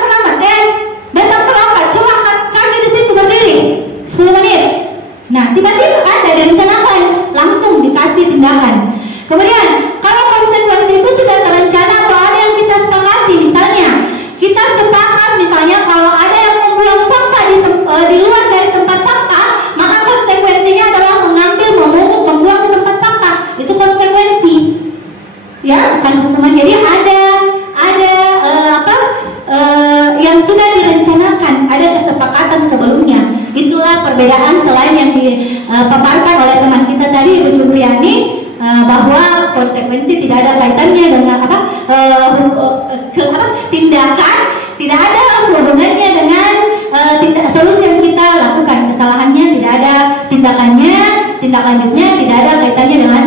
terlambat cuma kami di situ berdiri 10 menit, nah tiba-tiba ada direncanakan, langsung dikasih tindakan. Kemudian kalau konsekuensi itu sudah terencana atau ada yang kita sepakati, misalnya kita sepakat misalnya kalau ada yang membuang sampah di luar dari tempat sampah, maka konsekuensinya adalah mengambil, memungut, membuang ke tempat sampah. Itu konsekuensi ya, bukan hukuman. Jadi ada yang sudah direncanakan, ada kesepakatan sebelumnya. Itulah perbedaan selain yang dipaparkan oleh teman kita tadi Ibu Jumriyani, bahwa konsekuensi tidak ada kaitannya dengan tindakan, tidak ada hubungannya dengan solusi yang kita lakukan. Kesalahannya tidak ada tindakannya, tindak lanjutnya tidak ada kaitannya dengan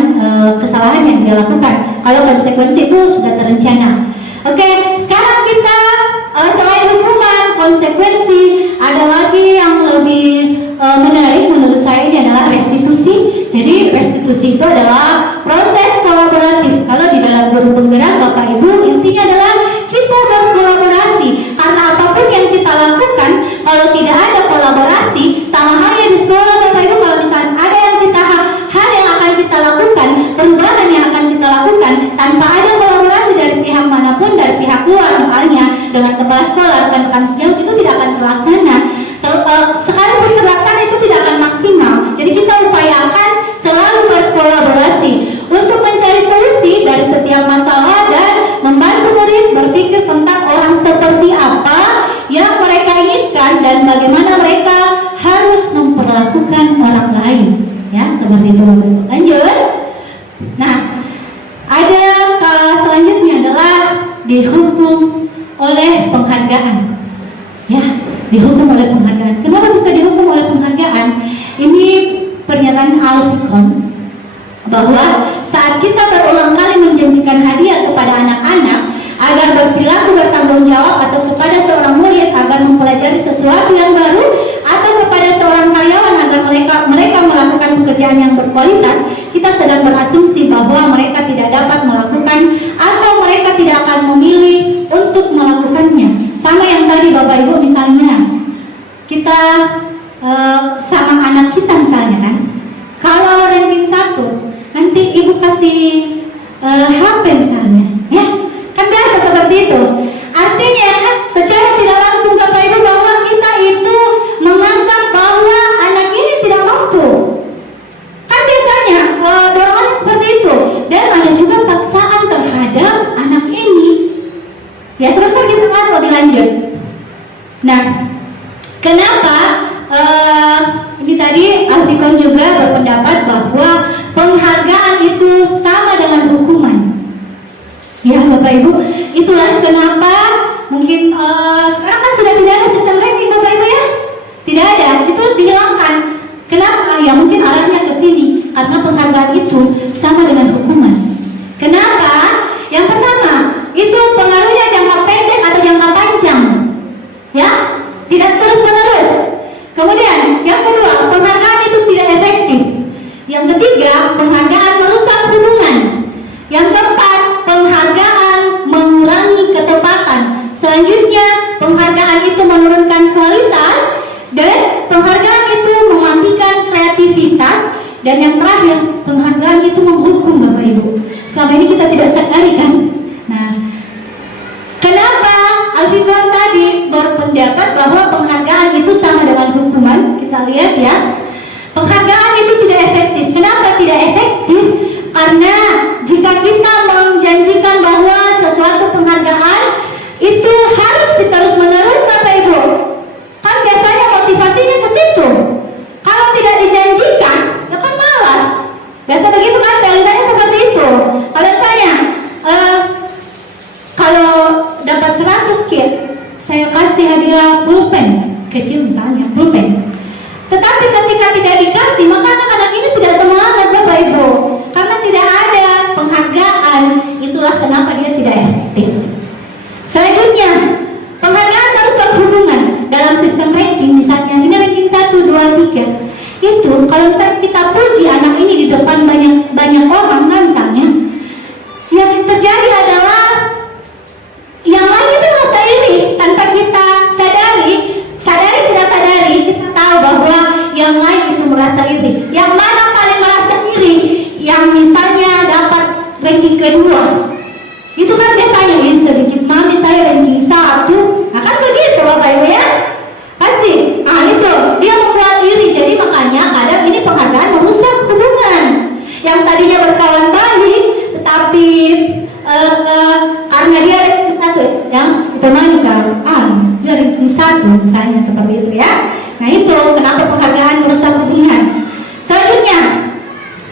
kesalahan yang dia lakukan. Kalau konsekuensi itu sudah terencana. Oke, sekarang kita selain hukuman, konsekuensi, ada lagi yang lebih menarik menurut saya, ini adalah restitusi. Jadi restitusi itu adalah proses kolaboratif. Kalau di dalam guru penggerak Bapak Ibu, intinya adalah kita berkolaborasi. Karena apapun yang kita lakukan, kalau tidak ada kolaborasi, sama halnya merugikan orang lain, ya seperti itu. Lanjut. Nah, ada selanjutnya adalah dihukum oleh penghargaan, ya, dihukum oleh penghargaan. Kenapa bisa dihukum oleh penghargaan? Ini pernyataan Al-Fikon bahwa saat kita berulang kali menjanjikan hadiah kepada anak-anak agar berperilaku bertanggung jawab, atau kepada seorang murid agar mempelajari sesuatu yang baru, atau kepada seorang karyawan agar mereka melakukan pekerjaan yang berkualitas, kita sedang berasumsi bahwa mereka tidak dapat melakukan atau mereka tidak akan memilih untuk melakukannya. Sama yang tadi Bapak Ibu, misalnya kita sama anak kita misalnya kan, kalau ranking 1 nanti ibu kasih HP misalnya, ya kan biasa seperti itu. Artinya secara tidak langsung Bapak Ibu bahwa kita itu menganggap bahwa anak ini tidak mampu. Kan biasanya dorongan seperti itu, dan ada juga paksaan terhadap anak ini. Ya sebentar kita bahas lebih lanjut. Nah, kenapa ini tadi Al-Fikon juga berpendapat bahwa penghargaan itu sama dengan hukuman. Ya Bapak Ibu, itulah kenapa mungkin sekarang kan sudah tidak ada sistem ranking Bapak Ibu ya, tidak ada, itu dihilangkan. Kenapa? Ya mungkin arahnya ke sini, karena penghargaan itu sama dengan hukuman. Kenapa? Yang pertama, itu pengaruhnya jangka pendek atau jangka panjang, ya, tidak terus menerus. Kemudian yang kedua, penghargaan itu tidak efektif. Yang ketiga, penghargaan merusak hubungan. Yang keempat, penghargaan mengurangi ketepatan. Selanjutnya, penghargaan itu menurunkan kualitas, dan penghargaan itu mematikan kreativitas. Dan yang terakhir, penghargaan itu menghukum Bapak Ibu. Selama ini kita tidak sadari kan? Nah, kenapa Al-Fikon tadi berpendapat bahwa penghargaan itu sama dengan hukuman? Kita lihat ya, penghargaan itu tidak efektif. Kenapa tidak efektif? Karena jika kita menjanjikan bahwa sesuatu penghargaan itu harus terus menerus Bapak Ibu, kan biasanya motivasinya ke situ. Kalau tidak dijanjikan, ya kan malas. Biasa begitu kan, realitanya seperti itu. Kalau saya kalau dapat 100 kit, saya kasih hadiah pulpen kecil misalnya, pulpen. Tetapi ketika tidak dikasih, maka anak-anak ini tidak semangat Bapak Ibu, karena tidak ada penghargaan. Itulah kenapa dia tidak efektif. Selanjutnya, penghargaan merusak hubungan. Dalam sistem ranking misalnya, ini ranking 1, 2, 3, itu kalau misalnya kita puji anak ini di depan banyak orang kan misalnya, yang terjadi adalah yang lain itu merasa iri tanpa kita sadari tidak sadari, kita tahu bahwa yang lain itu merasa iri. Yang mana paling merasa iri? Yang misalnya dapat ranking kedua, itu kan biasanya ini sedikit mami saya ranking 1, nah kan begitu Bapak Ibu ya, pasti itu dia membuat iri. Jadi makanya kadang ini penghargaan merusak hubungan yang tadinya berkawan baik, tetapi karena dia ranking 1 yang dipermainkan, dia ranking 1 misalnya seperti itu ya. Nah itu kenapa penghargaan merusak hubungan. Selanjutnya,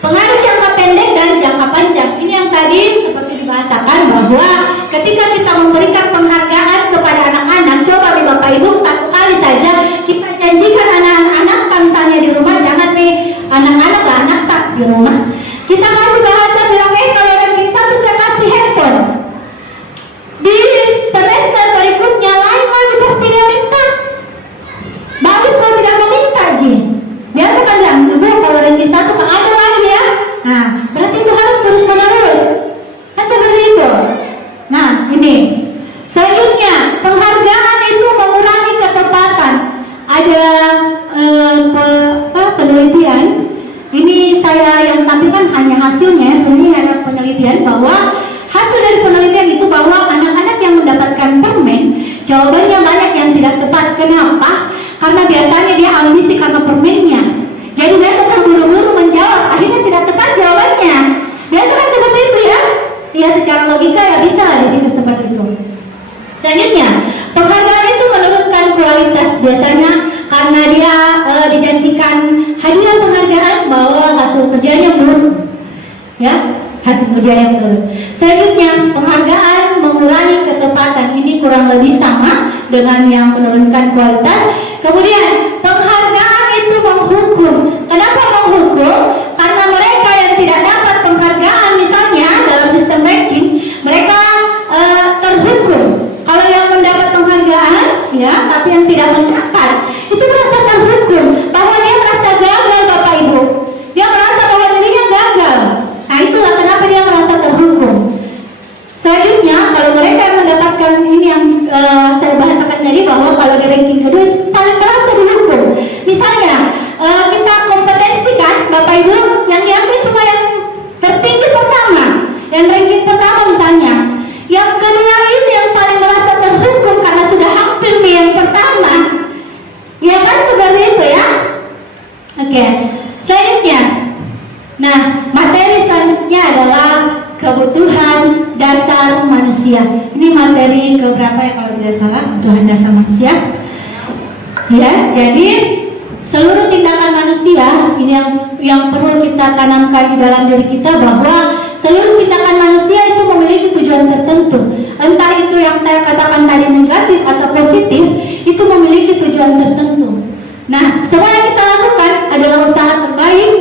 pengaruh jangka pendek dan jangka panjang. Ini yang tadi seperti dibahasakan bahwa ketika kita memberikan penghargaan kepada anak-anak, coba nih Bapak Ibu, satu kali saja kita janjikan anak-anak misalnya di rumah, jangan nih anak-anak lah, anak tak di rumah, kita kasih bahasa bilang, kalau ranking 1 saya kasih handphone, di semester berikutnya lain lagi pasti dia minta. Bagus kalau tidak meminta Ji. Biasa kan bilang, Ibu kalau ranking 1 kan ada lagi ya. Nah, berarti itu harus terus menerus. Kan seperti itu. Nah, ini. Selanjutnya, penghargaan itu mengurangi ketepatan. Ada penelitian. Ini saya yang tampilkan hanya hasilnya. Sebenarnya ada penelitian bahwa hasil dari penelitian itu bahwa anak-anak yang mendapatkan permen, jawabannya banyak yang tidak tepat. Kenapa? Karena biasanya dia ambisi karena permennya. Jadi biasa terburu-buru menjawab, akhirnya tidak tepat jawabannya. Biasa kan seperti itu ya. Ya secara logika ya bisa dipikir seperti itu. Selanjutnya, penghargaan itu menurunkan kualitas biasanya karena dia dijanjikan hadiah kerjanya menurun. Ya, hasil kerjanya menurun. Selanjutnya, penghargaan mengurangi ketepatan. Ini kurang lebih sama dengan yang menurunkan kualitas. Kemudian, penghargaan itu menghukum. Kenapa menghukum? Karena mereka yang tidak dapat penghargaan, misalnya dalam sistem ranking, mereka terhukum. Kalau yang mendapat penghargaan, ya, tapi yang tidak mendapat, itu merasa terhukum bahwa dia merasa gagal, Bapak Ibu. Dia merasa bahwa dirinya gagal. Nah, itulah kenapa dia merasa terhukum. Selanjutnya, kalau mereka yang mendapatkan ini yang saya bahasakan tadi, bahwa kalau di ranking kedua paling merasa dihukum. Misalnya, kita kompetensi kan, Bapak Ibu, yang diambil cuma yang tertinggi pertama, yang ranking pertama misalnya. Yang kedua ini yang paling merasa terhukum karena sudah hampir di yang pertama. Ya kan, seperti itu ya. Oke, selanjutnya. Nah, materi selanjutnya adalah kebutuhan dasar manusia. Ini materi keberapa ya kalau tidak salah, kebutuhan dasar manusia. Ya, jadi seluruh tindakan manusia ini yang perlu kita tanamkan di dalam diri kita, bahwa seluruh tindakan manusia itu memiliki tujuan tertentu. Entah itu yang saya katakan tadi negatif atau positif, itu memiliki tujuan tertentu. Nah, semua yang kita lakukan adalah usaha terbaik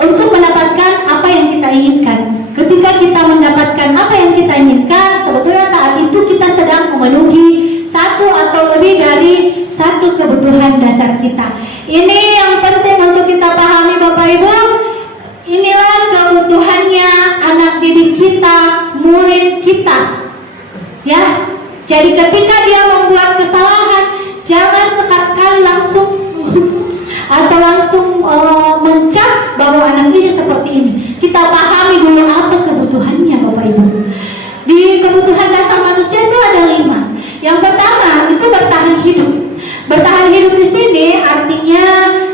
untuk mendapatkan apa yang kita inginkan. Ketika kita mendapatkan apa yang kita inginkan, sebetulnya saat itu kita sedang memenuhi satu atau lebih dari satu kebutuhan dasar kita. Ini yang penting untuk kita pahami, Bapak Ibu. Inilah kebutuhannya anak didik kita, murid kita. Ya, jadi ketika dia membuat kesalahan, jangan sekali langsung atau langsung mencap bahwa anak ini seperti ini. Kita pahami dulu apa kebutuhannya, Bapak Ibu. Di kebutuhan dasar manusia itu ada 5. Yang pertama itu bertahan hidup. Bertahan hidup di sini artinya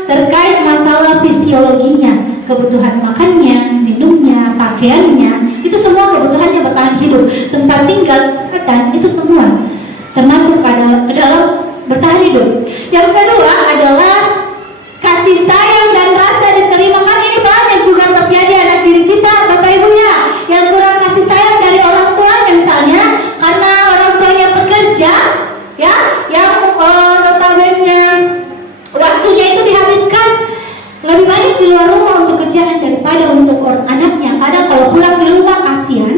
terkait masalah fisiologinya, kebutuhan makannya, minumnya, pakaiannya, itu semua kebutuhannya bertahan hidup. Tempat tinggal, kesehatan, itu semua termasuk ke dalam bertahan hidup. Yang kedua adalah kasih sayang dan rasa diterima. Kan ini banyak juga terjadi anak diri kita, Bapak Ibu ya, yang kurang kasih sayang dari orang tuanya misalnya, karena orang tuanya bekerja, ya, yang notabene waktunya itu dihabiskan lebih banyak di luar rumah untuk kerjaan daripada untuk anaknya. Kadang kalau pulang di rumah kasihan,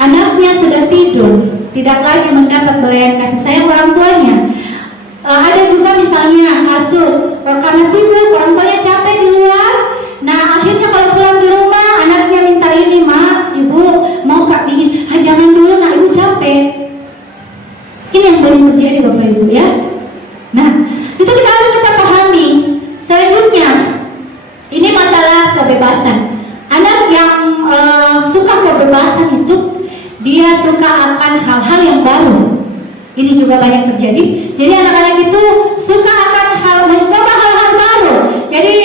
anaknya sudah tidur, tidak lagi mendapat belayan kasih sayang orang tuanya. Ada juga misalnya kasus karena sibuk, orang tuanya capek di luar. Nah, akhirnya kalau pulang di rumah, anaknya minta ini, "Ma, Ibu mau kak dingin." Jangan dulu, nak, Ibu capek. Ini yang boleh terjadi, Bapak Ibu ya. Nah, itu kita harus kita pahami. Selanjutnya, ini masalah kebebasan. Anak yang suka kebebasan itu, dia suka akan hal-hal yang baru. Ini juga banyak terjadi. Jadi anak-anak itu suka akan mencoba hal-hal baru. Jadi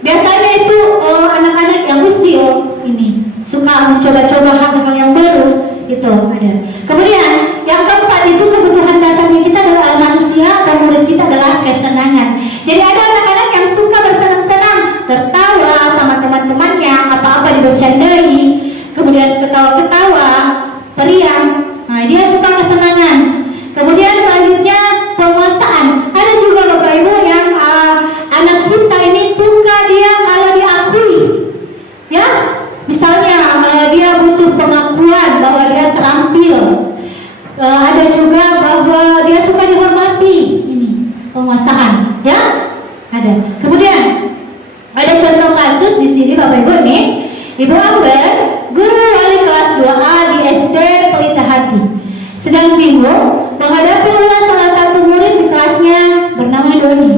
biasanya itu anak-anak yang usil ini suka mencoba-coba hal-hal yang baru, itu ada. Kemudian yang keempat itu kebutuhan dasarnya kita adalah manusia dan murid kita adalah kesenangan. Jadi ada anak-anak yang suka bersenang-senang, tertawa sama teman-temannya, apa-apa dibercandai, kemudian ketawa-ketawa, periang. Nah, dia suka kesenangan. Kemudian selanjutnya penguasaan. Ada juga Bapak Ibu yang anak kita ini suka dia kalau diakui, ya. Misalnya dia butuh pengakuan bahwa dia terampil. Ada juga bahwa dia suka dihormati. Ini penguasaan, ya. Ada. Kemudian ada contoh kasus di sini, Bapak Ibu nih. Ibu Amber, guru wali kelas 2A di SD Pelita Hati, sedang bingung menghadapi ulah salah satu murid di kelasnya bernama Doni.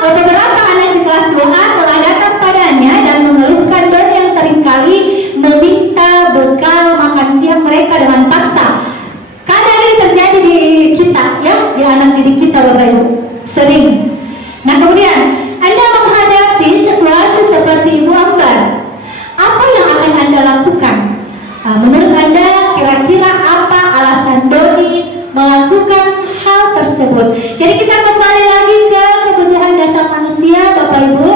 Beberapa anak di kelas 2A telah datang padanya dan mengeluhkan Doni yang seringkali meminta bekal makan siang mereka dengan paksa. Kadang ini terjadi di kita, ya, di anak didik kita, Bapak Ibu, sering. Nah, kemudian Anda menghadapi situasi seperti Ibu Ambar, apa yang akan Anda lakukan? Menurut Anda kira-kira apa alasan Doni melakukan hal tersebut? Jadi kita kembali lagi ke kebutuhan dasar manusia, Bapak Ibu.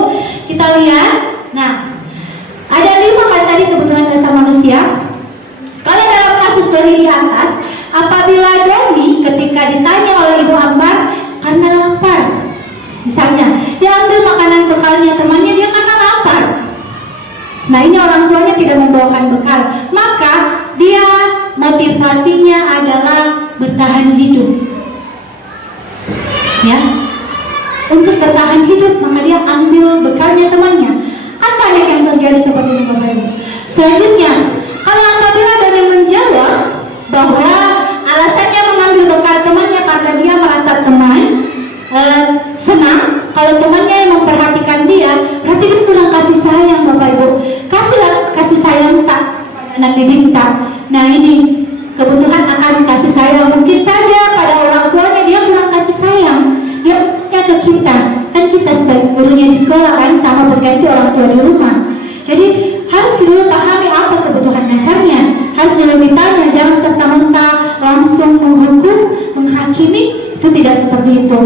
Kita lihat. Nah, Nah, ini orang tuanya tidak membawakan bekal, maka dia motivasinya adalah bertahan hidup. Ya, untuk bertahan hidup maka dia ambil bekalnya temannya. Kan banyak yang terjadi seperti ini Bapak Ibu. Selanjutnya, kalau apabila dia menjawab bahwa alasannya mengambil bekal temannya karena dia merasa teman senang, kalau temannya yang memperhatikan dia, berarti dia kurang kasih sayang Bapak Ibu. Kasih sayang tak pada anak didik. Nah, ini kebutuhan akan kasih sayang. Mungkin saja pada orang tuanya dia kurang kasih sayang, dia punya ke kita. Kan kita sebagai gurunya di sekolah kan sama berganti orang tua di rumah. Jadi harus dulu pahami apa kebutuhan dasarnya. Harus dulu ditanya, jangan serta-merta langsung menghukum, menghakimi. Itu tidak seperti itu.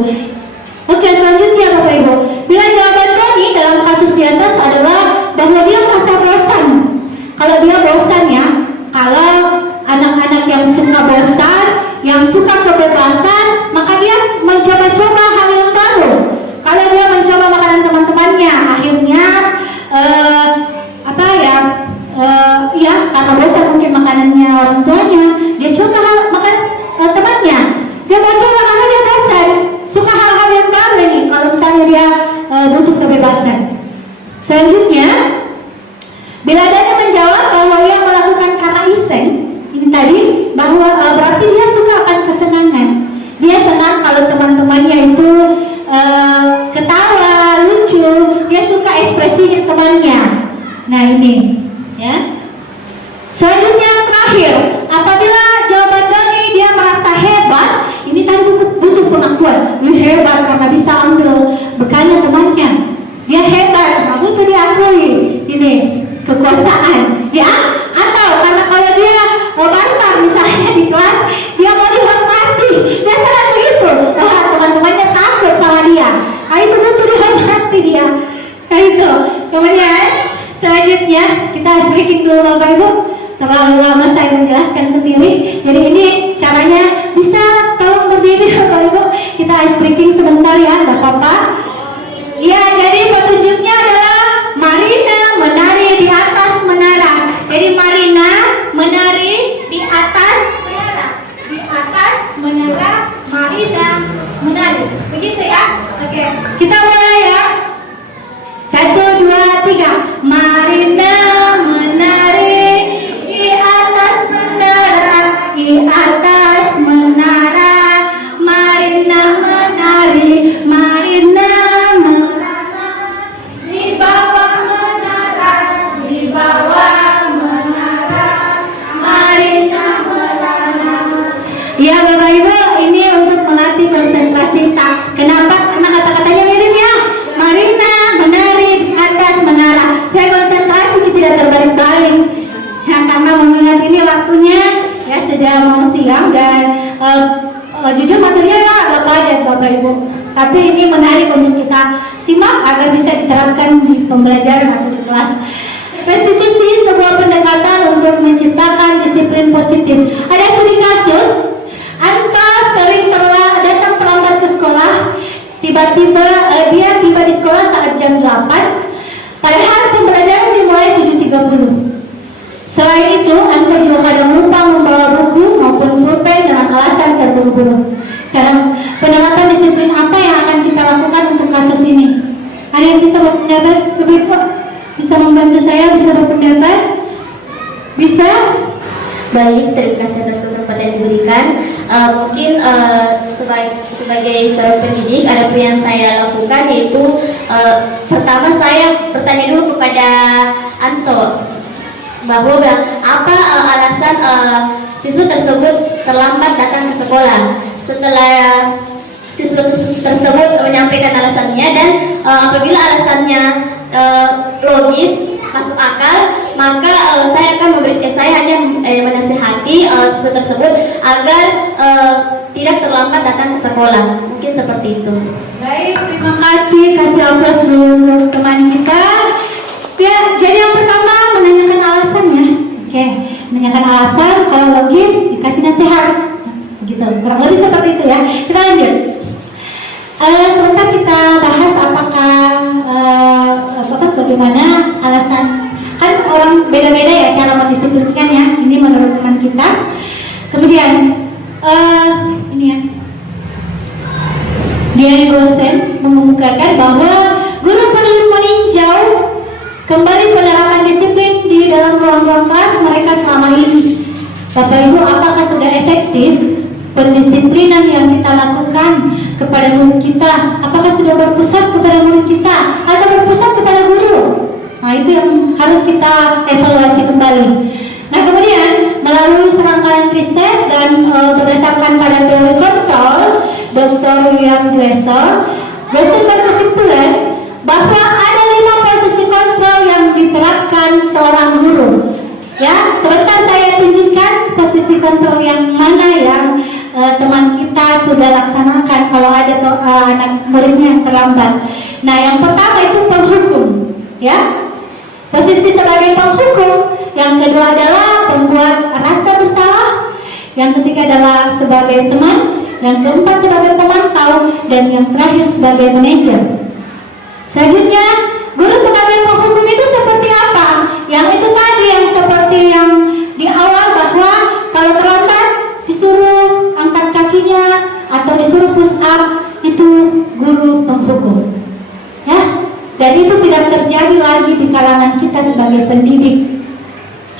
Oke, selanjutnya Bapak Ibu, bila jawaban kami dalam kasus di atas adalah bahwa dia merasa bosan. Kalau dia bosan ya, kalau anak-anak yang suka bosan, yang suka kebebasan, maka dia mencoba-coba hal yang baru. Kalau dia mencoba makanan teman-temannya, akhirnya ya karena bosan mungkin makanannya orang tuanya, dia coba makan temannya. Dia mau coba karena dia bosan, suka hal-hal yang baru ini. Kalau misalnya dia butuh kebebasan. Selanjutnya, bila dia menjawab bahwa ia melakukan karena iseng, ini tadi bahwa berarti dia suka akan kesenangan. Dia senang kalau teman-temannya itu ketawa, lucu. Dia suka ekspresinya temannya. Nah ini, ya. Selanjutnya yang terakhir, apabila jawaban dari dia merasa hebat, ini tadi butuh pengakuan. Dia hebat karena bisa ambil bekalnya temannya. Dia hebat, karena butuh diakui. Ini kekuasaan, ya. Atau karena kalau dia bantar misalnya di kelas, dia mau dihormati. Biasanya begitu. Wah, teman-temannya takut sama dia. Nah, itu butuh dihormati dia. Kayak itu. Kemudian selanjutnya kita sedikit dulu Bapak Ibu. Terlalu lama saya menjelaskan sendiri. Jadi ini caranya bisa tolong berdiri Bapak Ibu. Kita ice breaking sebentar ya, nggak apa-apa. Iya, jadi petunjuknya adalah Marina menari di atas menara. Jadi Marina menari di atas menara. Di atas menara, Marina menari. Begitu ya? Oke, kita mulai ya. 1, 2, 3. Marina menari di atas menara, di atas menara. Marina menari, Marina menara, di bawah menara, di bawah menara. Marina menara. Ya Bapak Ibu, ini untuk melatih konsentrasi tak. Kenapa? Karena kata-katanya mirip ya. Marina menari di atas menara. Saya konsentrasi tidak terbalik-balik. Ya, karena mengingat ini waktunya ya sudah mau siang dan jujur materinya agak padat Bapak Ibu. Tapi ini menarik untuk kita simak agar bisa diterapkan di pembelajaran atau di kelas. Restitusi sebuah pendekatan untuk menciptakan disiplin positif. Ada studi kasus, Anta sering datang terlambat ke sekolah. Tiba-tiba dia tiba di sekolah saat jam 8. Padahal pembelajaran dimulai 7.30. Selain itu, Anta juga kadang lupa membawa buku maupun pulpen dengan alasan terburu-buru. Sekarang, penerapan disiplin apa yang akan kita lakukan untuk kasus ini? Ada yang bisa berpendapat? Ibu bisa membantu saya, bisa berpendapat? Bisa? Baik, terima kasih atas kesempatan yang diberikan. Mungkin sebagai seorang pendidik, ada yang saya lakukan yaitu pertama saya bertanya dulu kepada Anto bahwa apa alasan siswa tersebut terlambat datang ke sekolah. Setelah siswa tersebut menyampaikan alasannya dan apabila alasannya logis, masuk akal, maka saya hanya menasihati siswa tersebut agar tidak terlambat datang ke sekolah. Mungkin seperti itu. Baik, terima kasih. Kasih aplaus dulu teman kita. Ya, jadi yang pertama menanyakan alasannya. Oke, menanyakan alasan, kalau logis dikasih nasihat. Begitu, kurang lebih seperti itu ya. Kita lanjut. Sebentar kita bahas apakah bagaimana alasan. Kan beda-beda ya cara mendisiplinkan ya. Ini menurut teman kita. Kemudian ini ya. Dia dosen mengemukakan bahwa guru perlu meninjau kembali penerapan disiplin di dalam ruang-ruang kelas mereka selama ini. Bapak Ibu, apakah sudah efektif pendisiplinan yang kita lakukan kepada murid kita? Apakah sudah berpusat kepada murid kita atau berpusat kepada guru? Nah, itu yang harus kita evaluasi kembali. Nah, kemudian melalui serangkaian riset dan berdasarkan pada teori kontrol Dr. William Glasser berkesimpulan bahwa ada 5 posisi kontrol yang diterapkan seorang guru. Ya, sebentar saya tunjukkan posisi kontrol yang mana yang teman kita sudah laksanakan kalau ada anak muridnya yang terlambat. Nah, yang pertama itu penghukum, ya. Posisi sebagai penghukum. Yang kedua adalah pembuat rasa bersalah. Yang ketiga adalah sebagai teman. Yang keempat sebagai pemantau. Dan yang terakhir sebagai manajer. Selanjutnya, guru sebagai penghukum itu seperti apa? Yang itu tadi yang seperti yang di awal bahwa kalau terlambat disuruh angkat kakinya atau disuruh push up, itu guru penghukum. Ya, dan itu tidak terjadi lagi di kalangan kita sebagai pendidik.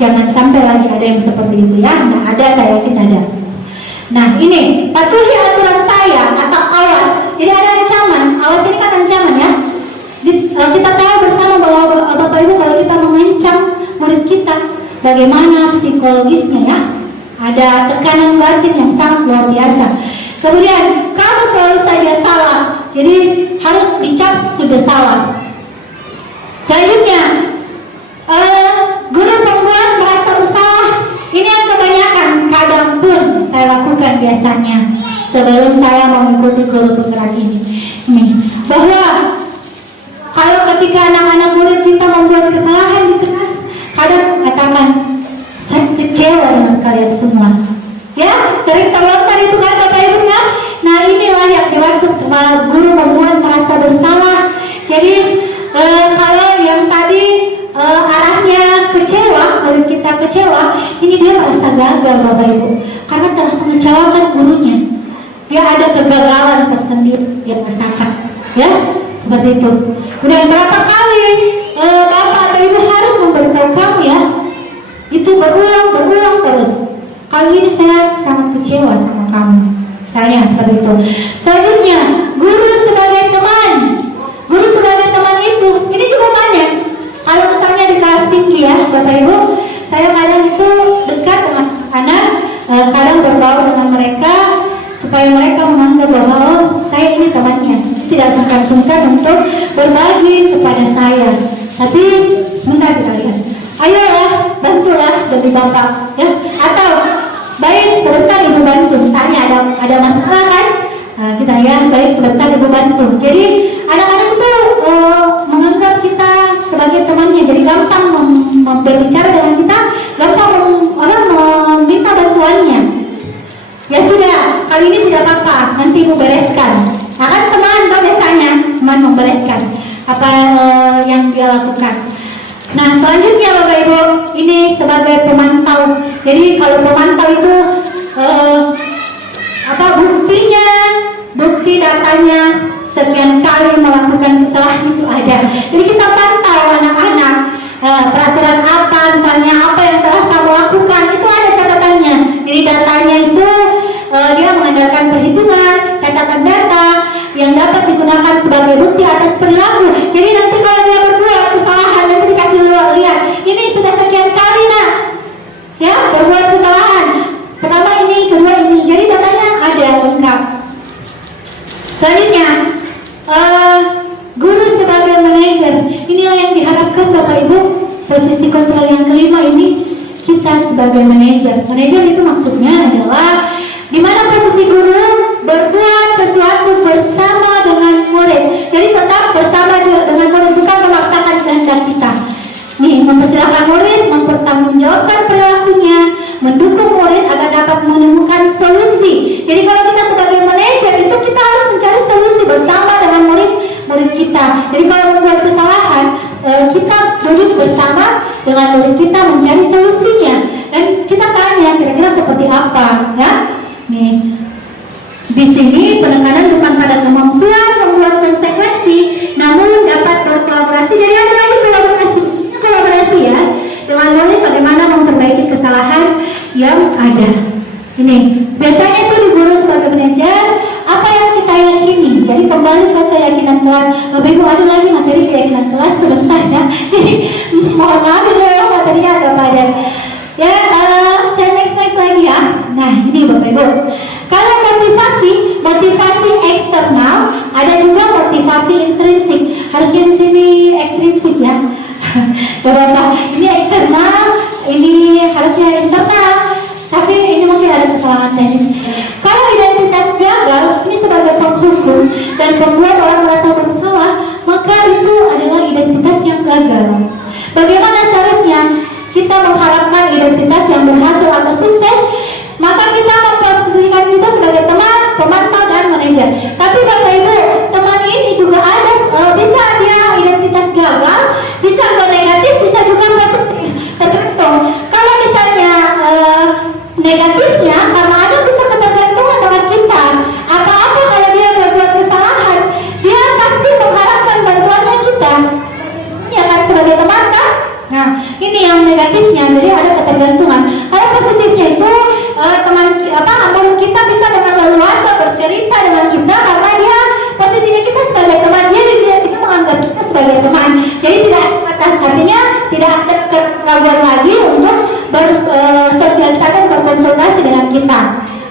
Jangan sampai lagi ada yang seperti itu ya. Nah, ada, saya yakin ada. Nah, ini patuhi aturan saya atau awas. Jadi ada ancaman. Awas ini kan ancaman ya. Kita tahu bersama bahwa Bapak Ibu kalau kita mengancam murid kita, bagaimana psikologisnya ya. Ada tekanan batin yang sangat luar biasa. Kemudian kamu selalu saja salah, jadi harus dicap sudah salah. Selanjutnya, guru pembuat merasa bersalah. Ini yang kebanyakan kadang pun saya lakukan biasanya sebelum saya mengikuti guru penggerak ini. Bahwa kalau ketika anak-anak murid kita membuat kesalahan di kelas, kadang katakan saya kecewa dengan kalian semua. Ya, sering terlontar itu kan Bapak Ibu ya. Nah, inilah yang dimaksud guru membuat merasa bersalah. Jadi kalau yang tadi arahnya kecewa, murid kita kecewa, ini dia merasa gagal Bapak Ibu, karena telah mengecewakan gurunya. Dia ada kegagalan tersendiri yang rasakan, ya seperti itu. Kemudian berapa kali Bapak atau Ibu harus memberitahu kamu ya, itu berulang terus. Kali ini saya sangat kecewa sama kamu, saya seperti itu. Selanjutnya, guru sebagai teman. Guru sebagai teman itu, ini juga banyak. Kalau misalnya di kelas tinggi ya, Bapak Ibu, saya kadang itu dekat dengan anak, kadang berbaur dengan mereka supaya mereka menganggap bahwa oh, saya ini temannya. Tidak sungkan-sungkan untuk berbagi kepada saya. Tapi sebentar kita lihat. Ayolah, bantulah demi Bapak, ya. Atau baik sebentar Ibu bantu. Misalnya ada masalah kan? Kita ya, baik sebentar Ibu bantu. Jadi anak-anak itu menganggap kita sebagai temannya, jadi gampang berbicara dengan kita, gampang meminta bantuannya. Ya sudah, kali ini tidak apa-apa, nanti Ibu bereskan. Akan teman biasanya teman membereskan apa yang dia lakukan. Nah, selanjutnya Bapak Ibu, ini sebagai pemantau. Jadi kalau pemantau itu bukti datanya sekian kali melakukan kesalahan itu ada. Jadi kita pantau anak-anak, peraturan apa, misalnya apa yang telah kamu lakukan, itu ada catatannya. Jadi datanya itu dia mengandalkan perhitungan, catatan data yang dapat digunakan sebagai bukti atas perilaku. Jadi nanti kalau dia berbuat kesalahan, nanti dikasih lihat, ini sudah sekian kali nak, ya berbuat kesalahan. Pertama ini, kedua ini. Jadi datanya ada lengkap. Selanjutnya, guru sebagai manajer. Inilah yang diharapkan Bapak Ibu. Posisi kontrol yang kelima ini, kita sebagai manajer. Manajer itu maksudnya adalah di mana posisi guru berbuat sesuatu bersama dengan murid. Jadi tetap bersama dengan murid, bukan memaksakan kehendak kita. Nih, mempersilahkan murid mempertanggungjawabkan perilakunya, mendukung murid agar dapat menemukan solusi. Jadi kalau kita sebagai manajer itu kita harus mencari solusi bersama dengan murid kita. Jadi kalau membuat kesalahan, kita duduk bersama dengan murid kita mencari solusinya. Dan kita tanya kira-kira seperti apa, ya? Nih, di sini penekanan bukan pada kemampuan membuat konsekuensi, namun dapat berkolaborasi. Jadi ada lagi kolaborasi ya, dengan murid bagaimana memperbaiki kesalahan yang ada. Ini biasanya itu di guru sebagai pengajar, apa yang kita yakini. Jadi kembali ke keyakinan kelas. Bapak Ibu, ada lagi materi keyakinan kelas sebentar ya. Mohon maaf ya, materinya agak padat. Ya, saya next lagi ya. Nah, ini Bapak Ibu. Kalau motivasi eksternal, ada juga motivasi intrinsik. Harusnya di sini ekstrinsik ya. Beberapa ini eksternal, ini harusnya internal. Tapi ini mungkin ada kesalahan teknis. Kalau identitas gagal, ini sebagai penghukum dan membuat orang merasa bersalah, maka itu adalah identitas yang gagal. Bagaimana seharusnya kita mengharapkan identitas yang berhasil atau sukses? Maka kita memposisikan kita sebagai teman, pemantau, dan manajer. Tapi Bapak Ibu, teman ini juga ada, bisa dia identitas gagal, bisa negatif, bisa juga positif, tergantung. Kalau misalnya negatifnya, karena ada bisa ketergantungan dengan kita. Apa-apa kalau dia berbuat kesalahan, dia pasti mengharapkan bantuannya kita. Ya kan, sebagai teman kan? Nah, ini yang negatifnya, jadi ada ketergantungan. Kalau positifnya itu teman kita bisa dengan leluasa bercerita dengan kita karena dia posisinya kita sebagai teman, dia menganggap kita sebagai teman. Jadi tidak atas artinya tidak ada keraguan lagi untuk bersosialisasi, berkonsultasi dengan kita.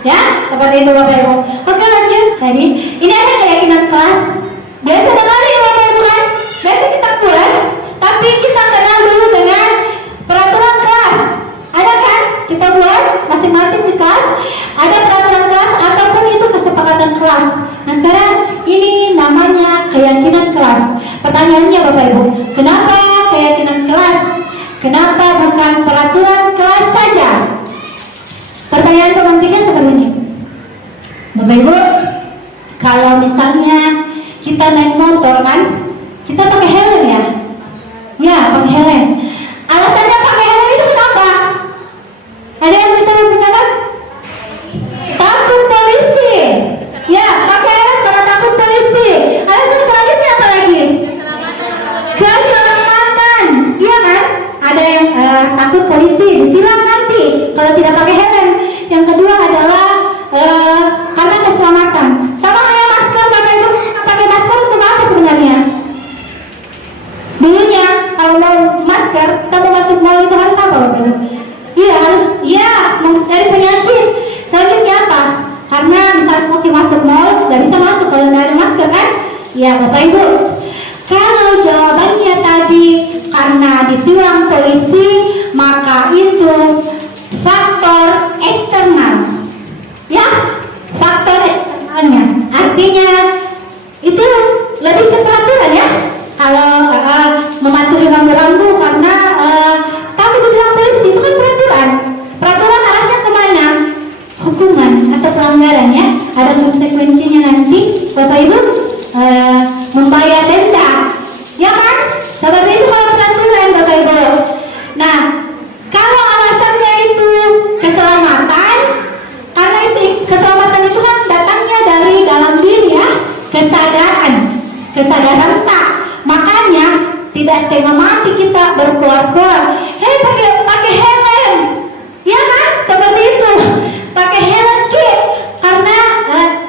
Ya, seperti itu Bapak Ibu. Oke, lanjut. Jadi ini ada keyakinan kelas. Biasa sekali ya Bapak Ibu kan? Biasa kita buat, tapi kita kenal dulu dengan peraturan kelas. Ada kan? Kita buat masing-masing di kelas ada peraturan kelas ataupun itu kesepakatan kelas. Nah sekarang ini namanya keyakinan kelas. Pertanyaannya Bapak Ibu, kenapa keyakinan kelas? Kenapa bukan peraturan kelas saja? Pertanyaan pemantiknya seperti ini. Bapak Ibu, kalau misalnya kita naik motor kan, kita pakai helm ya? Ya, pakai helm. Alasannya pakai helm itu kenapa? Ada yang bisa membedakan? Takut polisi. Ya, pakai helm karena takut polisi. Alasan selanjutnya apa lagi? Keselamatan. Iya kan? Ada yang takut polisi ditilang nanti kalau tidak pakai helm. Yang kedua adalah karena keselamatan. Sama kayak masker, pakai masker untuk apa sebenarnya? Dulunya kalau mau masker, kita mau masuk mall itu harus apa Bapak Ibu? Iya harus, ya dari penyakit. Selanjutnya apa? Karena misalnya mau masuk mall, nggak bisa masuk kalau nggak ada masker kan? Ya Bapak Ibu. Kalau jawabannya tadi karena ditilang polisi, maka itu faktor eksternal. Ya, faktor eksternalnya. Artinya itu lebih ke peraturan ya. Kalau mematuhi rambu-rambu karena takut ditilang polisi itu kan peraturan. Peraturan arahnya kemana? Hukuman atau pelanggaran ya. Ada konsekuensinya nanti Bapak Ibu membayar denda. Ya kan? Seperti itu kalau peraturan Bapak Ibu. Nah, kalau alasannya itu keselamatan, karena itu keselamatan itu kan datangnya dari dalam diri ya, kesadaran tak. Makanya tidak setengah mati kita berkuar-kuar. Hei pakai helm, ya kan? Seperti itu, pakai helm kit. Karena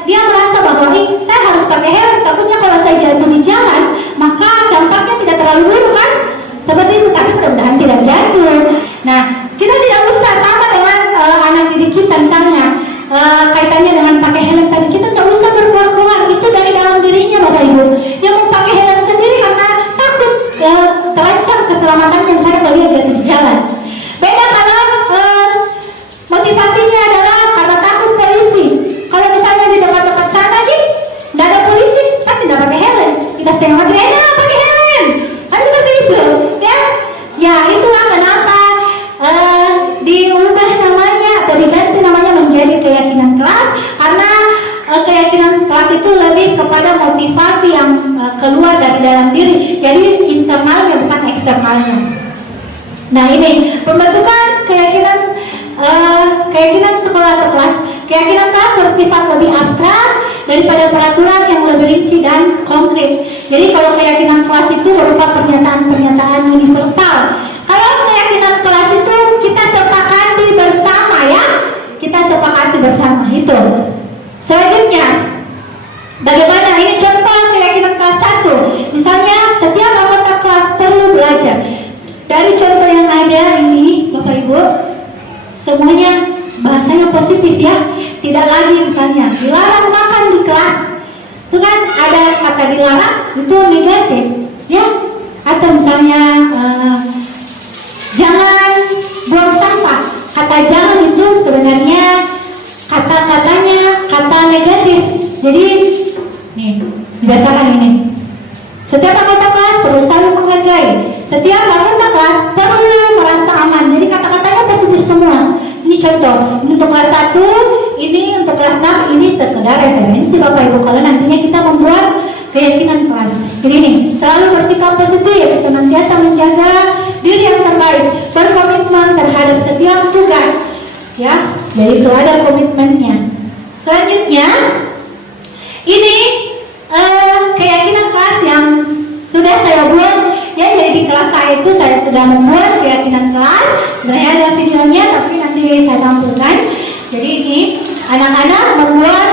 dia merasa bahwa saya harus pakai helm. Takutnya kalau saya jatuh di jalan, maka dampaknya tidak terlalu buruk kan? Seperti itu, tapi mudah-mudahan tidak jatuh. Nah, kita tidak usah sama dengan anak didik kita misalnya kaitannya dengan pakai helm tadi, kita tidak usah berkuar-kuar. Itu dari dalam dirinya Bapak Ibu. Yang mau pakai helm sendiri karena takut terancam keselamatannya misalnya kalau dia jatuh di jalan. Beda kalau motivasinya adalah karena takut polisi. Kalau misalnya di tempat-tempat sana sih tidak ada polisi, pasti tidak pakai helm. Kita setengah mati, pakai helm. Kan seperti itu, ya. Ya itulah kenapa diubah namanya atau diganti namanya menjadi keyakinan kelas, karena keyakinan kelas itu lebih kepada motivasi yang keluar dari dalam diri, jadi internalnya bukan eksternalnya. Nah ini pembentukan keyakinan sekolah atau kelas. Keyakinan kelas bersifat lebih abstrak daripada peraturan yang lebih rinci dan konkret. Jadi kalau keyakinan kelas itu berupa pernyataan-pernyataan universal. Kalau keyakinan kelas itu kita sepakati bersama ya, kita sepakati bersama itu. Selanjutnya, bagaimana ini contoh keyakinan kelas 1. Misalnya setiap anggota kelas perlu belajar. Dari contoh yang ada ini, Bapak Ibu, semuanya bahasanya positif ya. Tidak lagi misalnya dilarang makan di kelas. Itu kan ada kata dilarang itu negatif, ya. Atau misalnya jangan buang sampah. Kata jangan itu sebenarnya kata-katanya kata negatif. Jadi nih, biasakan ini. Setiap anggota kelas perlu saling menghargai. Setiap anggota kelas perlu merasa aman. Jadi kata-katanya positif semua. Ini contoh. Ini untuk kelas 1, ini untuk kelas 6, ini sekedar referensi Bapak Ibu. Kalau nantinya kita membuat keyakinan kelas. Jadi ini selalu bersikap positif, senantiasa menjaga diri yang terbaik, berkomitmen terhadap setiap tugas. Ya, jadi itu ada komitmennya. Selanjutnya, ini keyakinan kelas yang sudah saya buat ya. Jadi di kelas saya itu saya sudah membuat keyakinan kelas. Sebenarnya ada videonya tapi nanti saya tampilkan. Jadi ini anak-anak membuat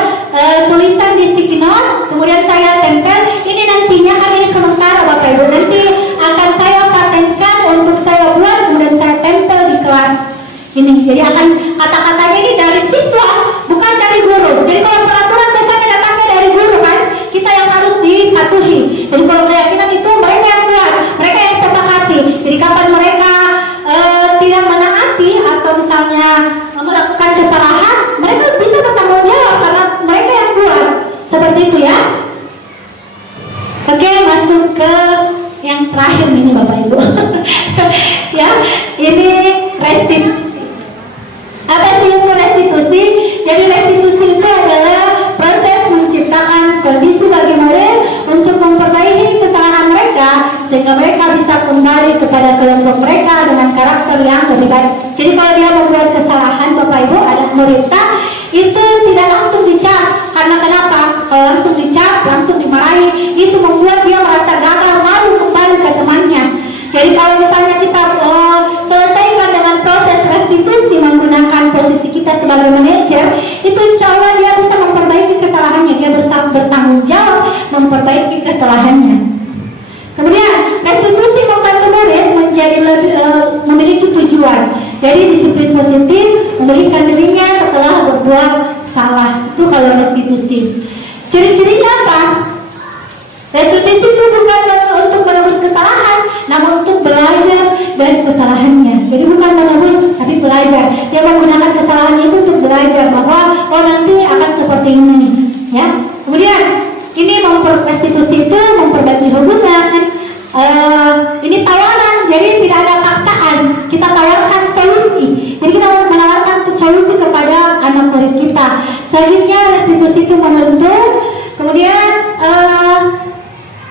tulisan di sticky note, kemudian saya tempel. Ini nantinya kan ini sementara Bapak Ibu, nanti akan saya patenkan untuk saya buat kemudian saya tempel di kelas ini. Jadi akan kata-katanya ini dari siswa, bukan dari guru. Jadi kalau peraturan biasanya datangnya dari guru kan, kita yang harus dipatuhi. Jadi kalau keyakinan itu mereka yang buat, mereka yang sepakati. Jadi kapan mereka tidak menaati atau misalnya melakukan kesalahan, mereka bisa bertanggung jawab karena mereka yang buat. Seperti itu ya. Oke, masuk ke yang terakhir ini Bapak Ibu. Ya, ini restitusi. Apa sih itu restitusi? Jadi restitusi itu adalah proses menciptakan kondisi bagi murid untuk memperbaiki kesalahan mereka sehingga mereka bisa kembali kepada kelompok mereka dengan karakter yang lebih baik. Jadi kalau dia membuat kesalahan Bapak Ibu, ada muridnya itu tidak langsung dicap. Karena kenapa? Kalau langsung dicap, langsung dimarahi, itu membuat dia merasa gagal, malu kembali ke temannya. Jadi kalau misalnya kita selesaikan dengan proses restitusi menggunakan posisi kita sebagai manajer, itu insya Allah dia bisa memperbaiki kesalahannya, dia bisa bertanggung jawab memperbaiki kesalahannya. Kemudian restitusi membantu murid menjadi memiliki tujuan. Jadi disiplin positif, memulihkan dirinya setelah berbuat salah. Itu kalau restitusi. Ciri-cirinya apa? Restitusi itu bukan untuk menebus kesalahan, namun untuk belajar dari kesalahannya. Jadi bukan menebus, tapi belajar. Dia menggunakan kesalahannya itu untuk belajar bahwa nanti akan seperti ini, ya. Kemudian ini restitusi itu memperbaiki hubungan. Ini tawaran, jadi tidak ada paksaan. Kita tawarkan solusi. Jadi kita menawarkan solusi kepada anak murid kita. Selanjutnya restitusi itu membentuk. Kemudian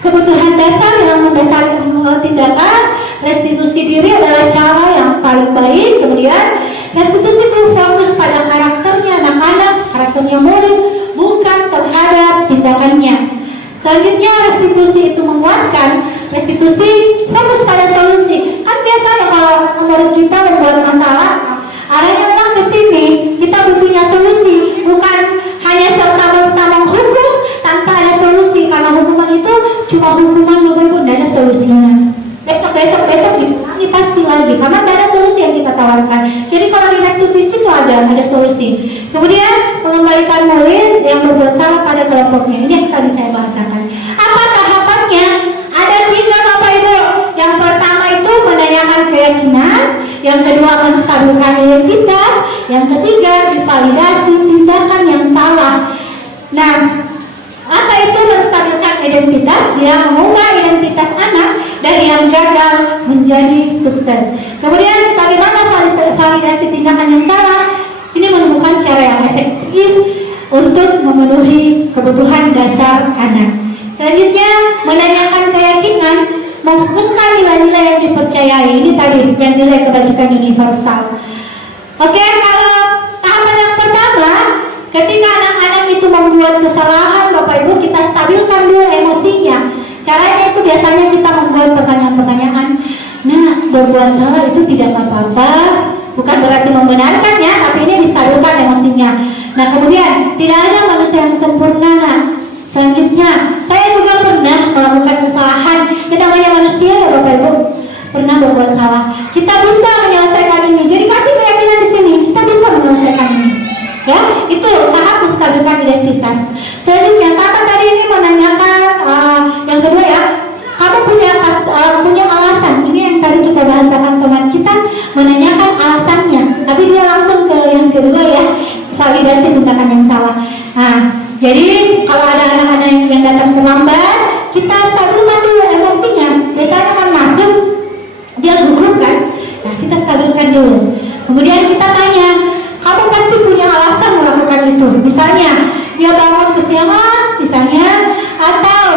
kebutuhan dasar yang mendasari tindakan. Restitusi diri adalah cara yang paling baik. Kemudian restitusi itu fokus pada karakternya anak-anak, karakternya murid, bukan terhadap tindakannya. Selanjutnya restitusi itu menguatkan. Restitusi fokus pada solusi. Kan biasanya kalau murid kita membuat masalah, arahnya memang ke sini. Kita butuhnya solusi, bukan hanya serta-merta menghukum tanpa ada solusi. Karena hukuman itu cuma hukuman, Bapak-Ibu, tidak ada solusinya. Besok diulangi pasti lagi karena tidak ada solusi yang kita tawarkan. Jadi kalau di restitusi itu ada solusi. Kemudian mengembalikan murid yang berbuat salah pada kelompoknya. Ini yang tadi saya bahasakan. Apa tahapannya? Ada 3 Bapak Ibu. Yang pertama itu menanyakan keyakinan, yang kedua menstabilkan identitas, yang ketiga divalidasi tindakan yang salah. Nah, apa itu menstabilkan identitas? Dia mengubah identitas anak dari yang gagal menjadi sukses. Kemudian bagaimana validasi tindakan yang salah? Ini menemukan cara yang efektif untuk memenuhi kebutuhan dasar anak. Selanjutnya menanyakan keyakinan, mengumumkan nilai-nilai yang dipercayai. Ini tadi memberikan nilai kebajikan universal. Oke, kalau tahapan yang pertama, ketika anak-anak itu membuat kesalahan, Bapak Ibu, kita stabilkan dulu emosinya. Caranya itu biasanya kita membuat pertanyaan-pertanyaan. Nah, berbuat salah itu tidak apa-apa, bukan berarti membenarkan ya, tapi ini distabilkan emosinya. Nah, kemudian tidak ada manusia yang sempurna. Nah, selanjutnya, saya juga pernah melakukan kesalahan. Kita namanya manusia ya Bapak Ibu, pernah berbuat salah. Kita bisa menyelesaikan ini. Jadi kasih keyakinan di sini, kita bisa menyelesaikan ini. Ya, itu tahap menstabilkan identitas. Selanjutnya, kakak tadi ini menanyakan yang kedua ya, kamu punya alasan. Ini yang tadi kita bahasakan teman kita menanyakan alasannya, tapi dia langsung ke yang kedua ya, validasi tindakan yang salah. Nah, jadi kalau ada anak-anak yang datang terlambat, kita stabilkan dulu emosinya. Biasanya kan masuk, dia gugup kan? Nah, kita stabilkan dulu. Kemudian kita tanya, kamu pasti punya alasan melakukan itu. Misalnya, dia bangun kesiangan, misalnya, atau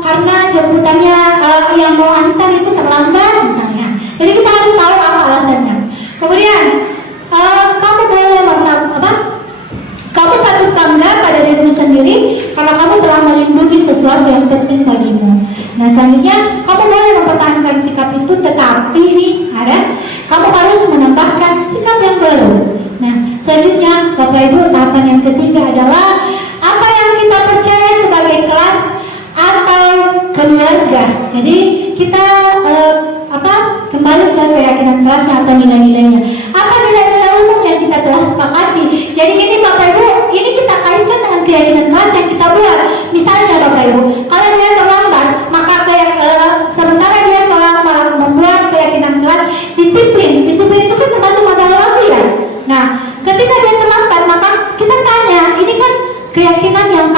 karena jemputannya yang mau antar itu terlambat, misalnya. Jadi kita harus tahu apa alasannya. Kemudian, kamu boleh kamu patut bangga pada dirimu sendiri karena kamu telah melindungi sesuatu yang penting bagimu. Nah, selanjutnya kamu boleh mempertahankan sikap itu, tetapi kamu harus menambahkan sikap yang baru. Nah, selanjutnya Bapak Ibu, tahapan yang ketiga adalah apa yang kita percaya sebagai kelas atau keluarga. Jadi kita kembali ke keyakinan kelasnya atau nilai-nilainya. Apa nilai-nilai umum yang kita telah sepakati? Jadi ini Bapak Ibu, ini kita kaitkan dengan keyakinan kelas yang kita buat. Misalnya Bapak Ibu, kalau dia terlambat, maka sementara dia malah membuat keyakinan kelas disiplin. Disiplin itu kan termasuk masalah waktu ya. Nah, ketika dia terlambat, maka kita tanya, ini kan keyakinan yang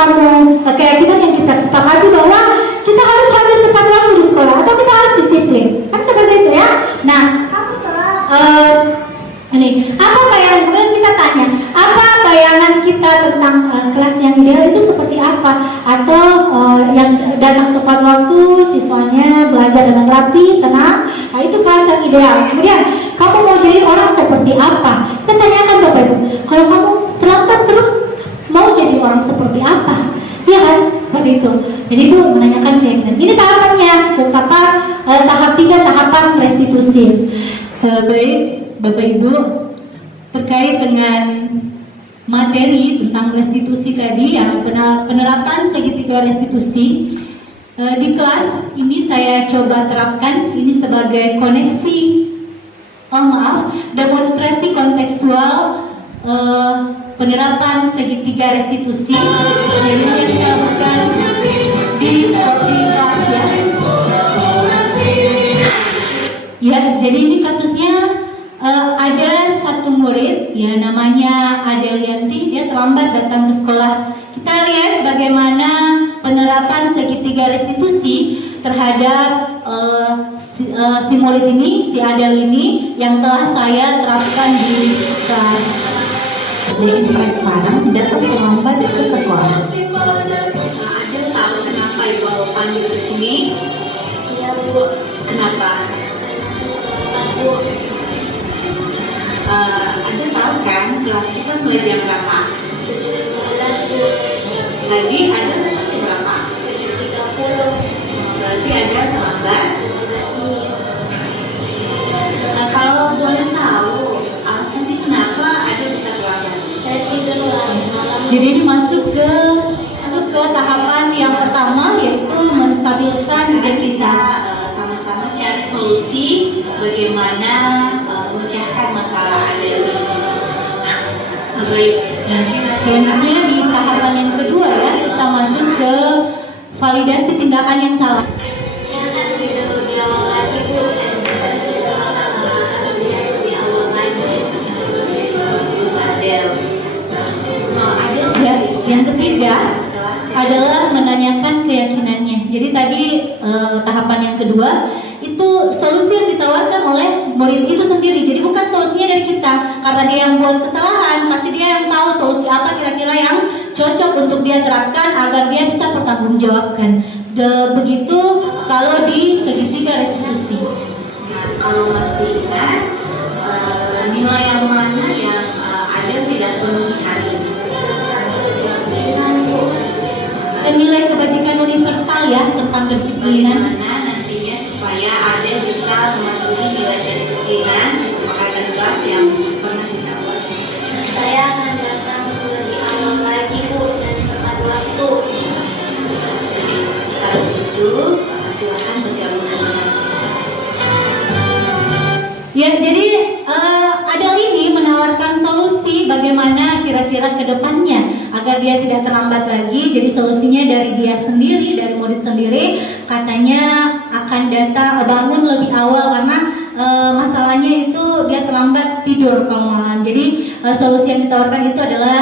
kita sepakati bahwa kita harus hadir tepat waktu di sekolah atau kita harus disiplin, kan seperti itu ya. Nah, apa bayangan, kemudian kita tanya, apa bayangan kita tentang kelas yang ideal itu seperti apa? Atau yang datang tepat waktu, siswanya belajar dengan rapi, tenang, nah itu kelas yang ideal. Kemudian, kamu mau jadi orang seperti apa? Kita tanyakan Bapak Ibu, kalau kamu terlambat terus, mau jadi orang seperti apa? Iya kan? Seperti itu. Jadi itu menanyakan keyakinan. Ini tahapannya, tahap 3, tahapan restitusi. Baik, Bapak Ibu, terkait dengan materi tentang restitusi tadi, yang penerapan segitiga restitusi di kelas ini saya coba terapkan ini sebagai koneksi, demonstrasi kontekstual penerapan segitiga restitusi. Jadi yang saya lakukan di kelas ya, jadi ini kasusnya ada satu murid ya, namanya Adelianti, dia terlambat datang ke sekolah. Kita lihat bagaimana penerapan segitiga restitusi terhadap si murid ini, si Adel ini, yang telah saya terapkan di kelas SD Impres Padang, datang terlambat ke sekolah. Adel tahu kenapa Ibu panggil ke sini? Iya Bu. Kenapa? Bu, Adel tahu kan kelasnya kan mulai jam berapa? 7.15. Tadi Adel datang jam berapa? 7.30. Berarti Adel terlambat 15 menit. Kalau boleh tahu alasannya kenapa Adel bisa terlambat? Saya tidur malam. Jadi ini masuk ke tahapan yang pertama, yaitu menstabilkan identitas. Sama-sama cari solusi bagaimana memecahkan masalah Adel ini. Baik, selanjutnya di tahapan yang kedua ya, kita masuk ke validasi tindakan yang salah. Yang ketiga adalah menanyakan keyakinannya. Jadi tadi tahapan yang kedua itu solusi yang ditawarkan oleh murid itu sendiri. Jadi bukan solusinya dari kita, karena dia yang buat kesalahan, pasti dia yang tahu solusi apa kira-kira yang cocok untuk dia terapkan agar dia bisa bertanggungjawabkan. Begitu kalau di segitiga restitusi. Kalau kedisiplinan. bagaimana nantinya supaya Ade bisa mematuhi nilai kedisiplinan kesepakatan kelas yang pernah kita buat. Saya akan datang lebih awal lagi Bu dan tepat waktu. Kalau itu, silakan bergabung dengan kita. Ya, jadi Adel ini menawarkan solusi bagaimana kira-kira ke depannya agar dia tidak terlambat lagi. Jadi solusinya dari dia sendiri, dari murid sendiri, katanya akan bangun lebih awal karena masalahnya itu dia terlambat tidur kalau malam. Jadi solusi yang ditawarkan itu adalah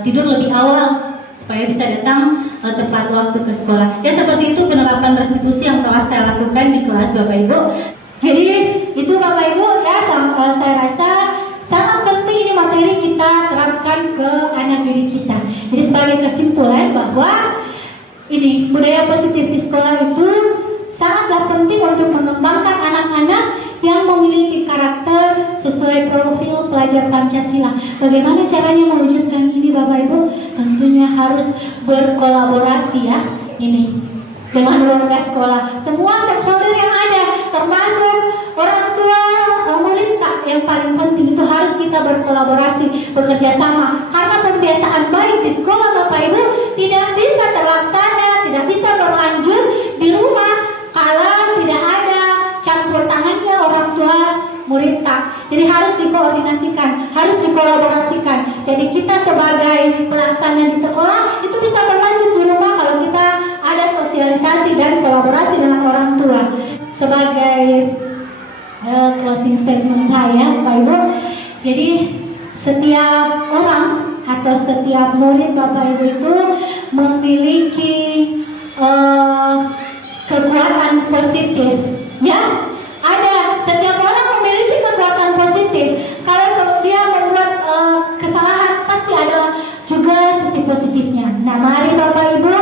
tidur lebih awal supaya bisa datang tepat waktu ke sekolah. Ya, seperti itu penerapan restitusi yang telah saya lakukan di kelas Bapak Ibu. Jadi itu Bapak Ibu ya, saya rasa sangat penting ini materi kita terapkan ke anak didik kita. Jadi sebagai kesimpulan bahwa ini budaya positif di sekolah itu sangatlah penting untuk mengembangkan anak-anak yang memiliki karakter sesuai profil pelajar Pancasila. Bagaimana caranya mewujudkan ini Bapak Ibu? Tentunya harus berkolaborasi ya. Ini dengan warga sekolah, semua stakeholder yang ada, termasuk orang tua, murid, yang paling penting itu harus kita berkolaborasi, bekerja sama. Karena pembiasaan baik di sekolah Bapak Ibu tidak bisa terlaksana, tidak bisa berlanjut di rumah kalau tidak ada campur tangannya orang tua murid tak. Jadi harus dikoordinasikan, harus dikolaborasikan. Jadi kita sebagai pelaksana di sekolah itu bisa berlanjut di rumah kalau kita ada sosialisasi dan kolaborasi dengan orang tua. Sebagai closing statement saya, Bapak Ibu, jadi setiap orang atau setiap murid Bapak Ibu itu memiliki kekuatan positif, ya. Ada, setiap orang memiliki kekuatan positif. Kalau dia membuat kesalahan, pasti ada juga sisi positifnya. Nah, mari Bapak Ibu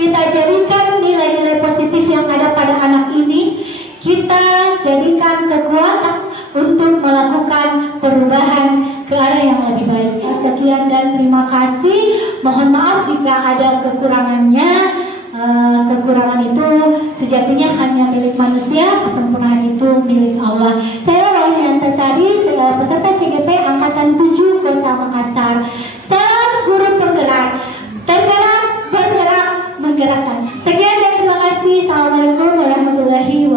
kita jadikan nilai-nilai positif yang ada pada anak ini, kita jadikan kekuatan untuk melakukan perubahan ke arah yang lebih baik. Sekian dan terima kasih. Mohon maaf jika ada kekurangannya. Kekurangan itu sejatinya hanya milik manusia, kesempurnaan itu milik Allah. Saya Rohani Antasari, peserta CGP Angkatan 7 Kota Makassar. Salam guru penggerak, tergerak, bergerak, menggerakkan. Sekian dan terima kasih. Assalamualaikum warahmatullahi wabarakatuh.